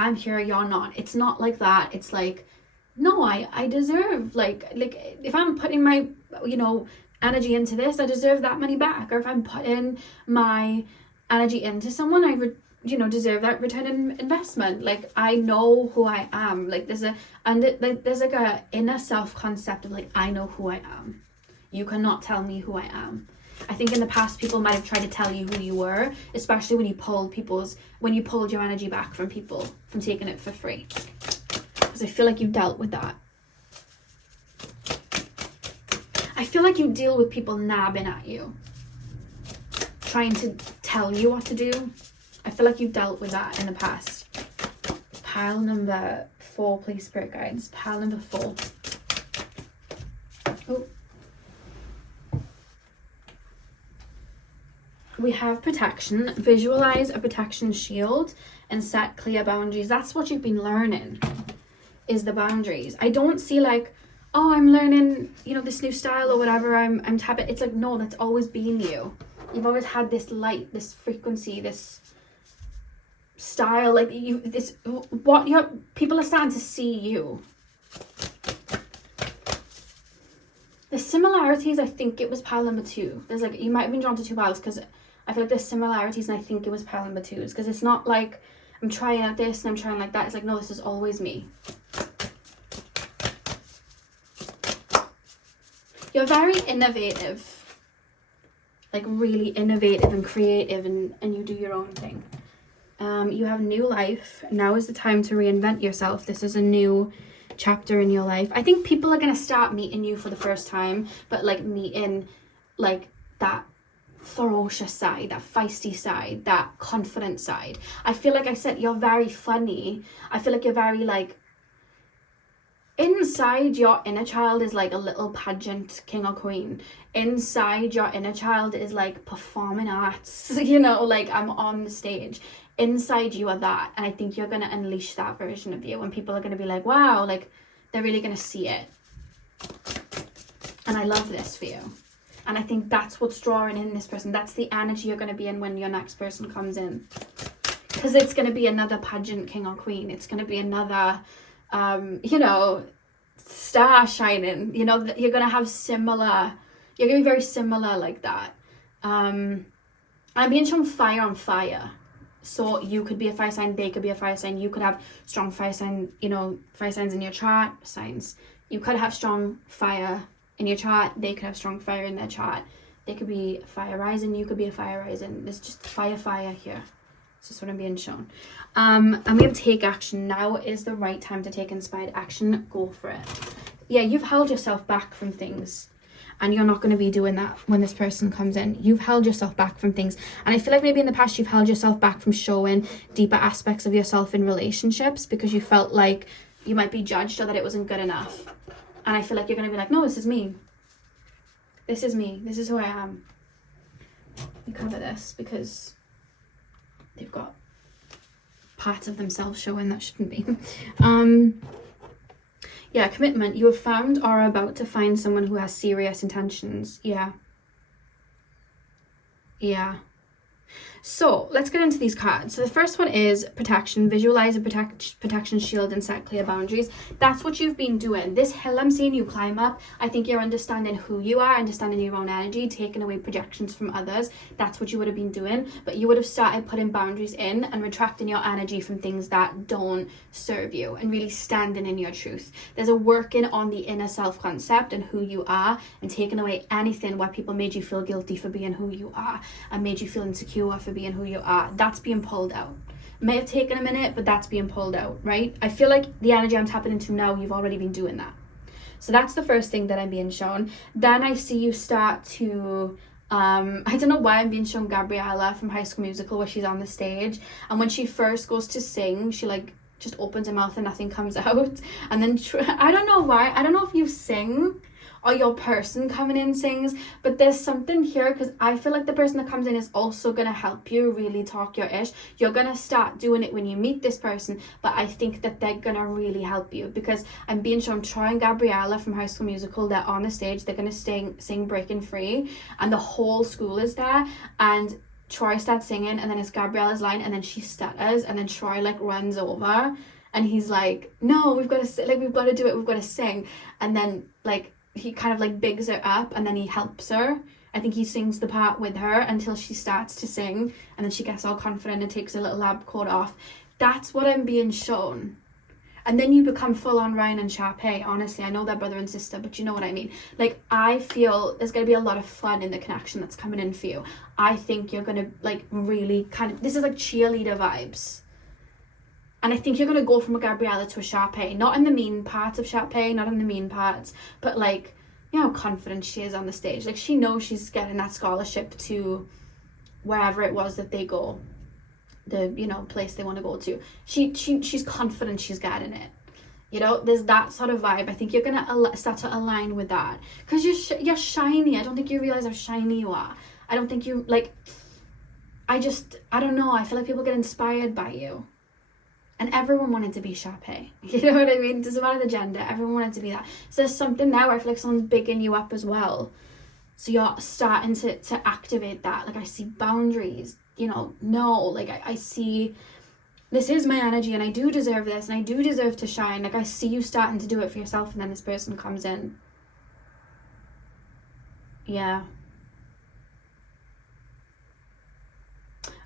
I'm here, you're not. It's not like that. It's like, no, I deserve like if I'm putting my, you know, energy into this, I deserve that money back. Or if I'm putting my energy into someone, I deserve that return in investment. Like, I know who I am. Like there's like a inner self concept of like, I know who I am. You cannot tell me who I am. I think in the past people might have tried to tell you who you were, especially when you pulled your energy back from people, from taking it for free. Because I feel like you've dealt with that. I feel like you deal with people nabbing at you, trying to tell you what to do. I feel like you've dealt with that in the past. Pile number 4, please, spirit guides. Pile number 4. Oh. We have protection. Visualize a protection shield and set clear boundaries. That's what you've been learning, is the boundaries. I don't see like, oh, I'm learning, you know, this new style or whatever, I'm tapping. It's like, no, that's always been you. You've always had this light, this frequency, this style, like you, this, what your people are starting to see you. The similarities, I think it was pile number 2. There's like, you might have been drawn to 2 piles because I feel like there's similarities, and I think it was pile number 2. It's because it's not like I'm trying at this and I'm trying like that. It's like, no, this is always me. You're very innovative, like really innovative and creative, and you do your own thing. You have new life. Now is the time to reinvent yourself. This is a new chapter in your life. I think people are going to start meeting you for the first time, but like meeting like that ferocious side, that feisty side, that confident side. I feel like I said, you're very funny. I feel like you're very like, inside your inner child is like a little pageant king or queen. Inside your inner child is like performing arts, you know, like I'm on the stage. Inside you are that, and I think you're going to unleash that version of you, and people are going to be like, wow, like they're really going to see it. And I love this for you. And I think that's what's drawing in this person. That's the energy you're going to be in when your next person comes in. Because it's going to be another pageant king or queen. It's going to be another, you know, star shining. You know, you're going to have similar, you're going to be very similar like that. I'm being shown fire on fire. So you could be a fire sign, they could be a fire sign. You could have strong fire sign, you know, fire signs in your chart, signs. You could have strong fire in your chart, they could have strong fire in their chart. They could be fire rising, you could be a fire rising. There's just fire here. This is what I'm being shown. I'm going to take action. Now is the right time to take inspired action. Go for it. Yeah, you've held yourself back from things, and you're not going to be doing that when this person comes in. You've held yourself back from things. And I feel like maybe in the past you've held yourself back from showing deeper aspects of yourself in relationships because you felt like you might be judged or that it wasn't good enough. And I feel like you're going to be like, no, this is me. This is me. This is who I am. You cover this because they've got parts of themselves showing that shouldn't be. Yeah, commitment. You have found or are about to find someone who has serious intentions. Yeah. So let's get into these cards. So the first one is protection. Visualize a protection shield and set clear boundaries. That's what you've been doing. This hill I'm seeing you climb up, I think you're understanding who you are, understanding your own energy, taking away projections from others. That's what you would have been doing. But you would have started putting boundaries in and retracting your energy from things that don't serve you and really standing in your truth. There's a working on the inner self-concept and who you are, and taking away anything where people made you feel guilty for being who you are and made you feel insecure for being who you are. That's being pulled out. May have taken a minute, but that's being pulled out, right? I feel like the energy I'm tapping into now, you've already been doing that. So that's the first thing that I'm being shown. Then I see you start to I don't know why I'm being shown Gabriella from High School Musical, where she's on the stage, and when she first goes to sing, she like just opens her mouth and nothing comes out, and then I don't know why. I don't know if you sing or your person coming in sings, but there's something here, because I feel like the person that comes in is also going to help you really talk your ish. You're going to start doing it when you meet this person, but I think that they're going to really help you, because I'm being shown Troy and Gabriella from High School Musical. They're on the stage, they're going to sing Breaking Free, and the whole school is there, and Troy starts singing, and then it's Gabriella's line, and then she stutters, and then Troy like runs over, and he's like, no, we've got to do it, we've got to sing, and then like he kind of like bigs her up, and then he helps her. I think he sings the part with her until she starts to sing, and then she gets all confident and takes a little lab coat off. That's what I'm being shown. And then you become full on Ryan and Sharpay. Honestly, I know they're brother and sister, but you know what I mean. Like, I feel there's going to be a lot of fun in the connection that's coming in for you. I think you're going to like really kind of, this is like cheerleader vibes. And I think you're going to go from a Gabriella to a Sharpay. Not in the mean parts of Sharpay, not in the mean parts, but like you know how confident she is on the stage. Like, she knows she's getting that scholarship to wherever it was that they go, the, you know, place they want to go to. She's confident she's getting it. You know, there's that sort of vibe. I think you're gonna start to align with that, because you're shiny. I don't think you realize how shiny you are. I don't think you, like, I don't know, I feel like people get inspired by you. And everyone wanted to be Sharpay. You know what I mean? It doesn't matter the gender. Everyone wanted to be that. So there's something now where I feel like someone's bigging you up as well. So you're starting to activate that. Like, I see boundaries, you know, no, like I see this is my energy and I do deserve this and I do deserve to shine. Like, I see you starting to do it for yourself, and then this person comes in. Yeah.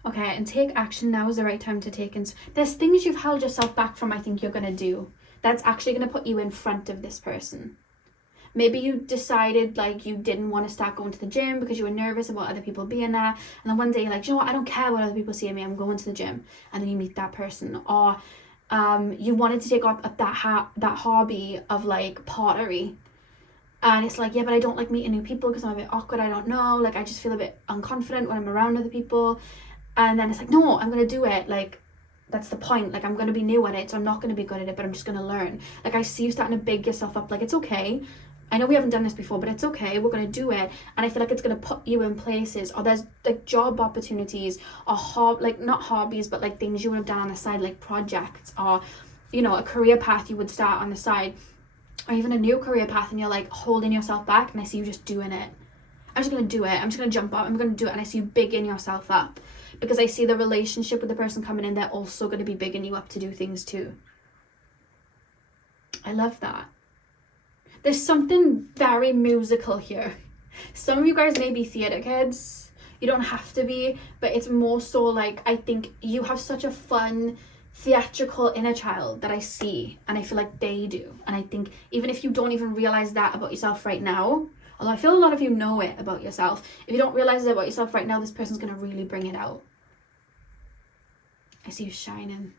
Okay, and take action. Now is the right time to take in. There's things you've held yourself back from, I think you're going to do. That's actually going to put you in front of this person. Maybe you decided, like, you didn't want to start going to the gym because you were nervous about other people being there. And then one day you're like, you know what, I don't care what other people see of me. I'm going to the gym. And then you meet that person. Or you wanted to take up that hobby of, like, pottery. And it's like, yeah, but I don't like meeting new people because I'm a bit awkward. I don't know. Like, I just feel a bit unconfident when I'm around other people. And then it's like, no, I'm going to do it. Like, that's the point. Like, I'm going to be new at it, so I'm not going to be good at it, but I'm just going to learn. Like, I see you starting to big yourself up. Like, it's okay. I know we haven't done this before, but it's okay. We're going to do it. And I feel like it's going to put you in places. Or there's, like, job opportunities, or like, not hobbies, but, like, things you would have done on the side, like projects, or, you know, a career path you would start on the side, or even a new career path, and you're, like, holding yourself back, and I see you just doing it. I'm just going to do it. I'm just going to jump up. I'm going to do it. And I see you bigging yourself up. Because I see the relationship with the person coming in, they're also going to be bigging you up to do things too. I love that. There's something very musical here. Some of you guys may be theatre kids. You don't have to be. But it's more so like, I think you have such a fun, theatrical inner child that I see. And I feel like they do. And I think even if you don't even realise that about yourself right now, although I feel a lot of you know it about yourself, if you don't realise it about yourself right now, this person's going to really bring it out. I see you shining.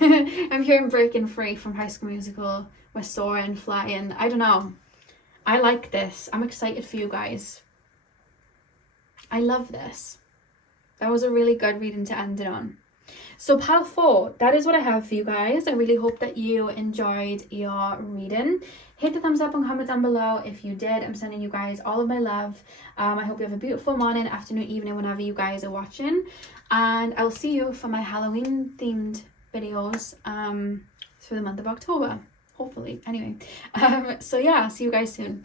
I'm hearing breaking free from High School Musical. We're soaring, flying. I don't know. I like this. I'm excited for you guys. I love this. That was a really good reading to end it on. So pile 4, that is what I have for you guys. I really hope that you enjoyed your reading. Hit the thumbs up and comment down below if you did. I'm sending you guys all of my love. I hope you have a beautiful morning, afternoon, evening, whenever you guys are watching. And I will see you for my Halloween themed videos through the month of October, hopefully. Anyway, so yeah, I'll see you guys soon.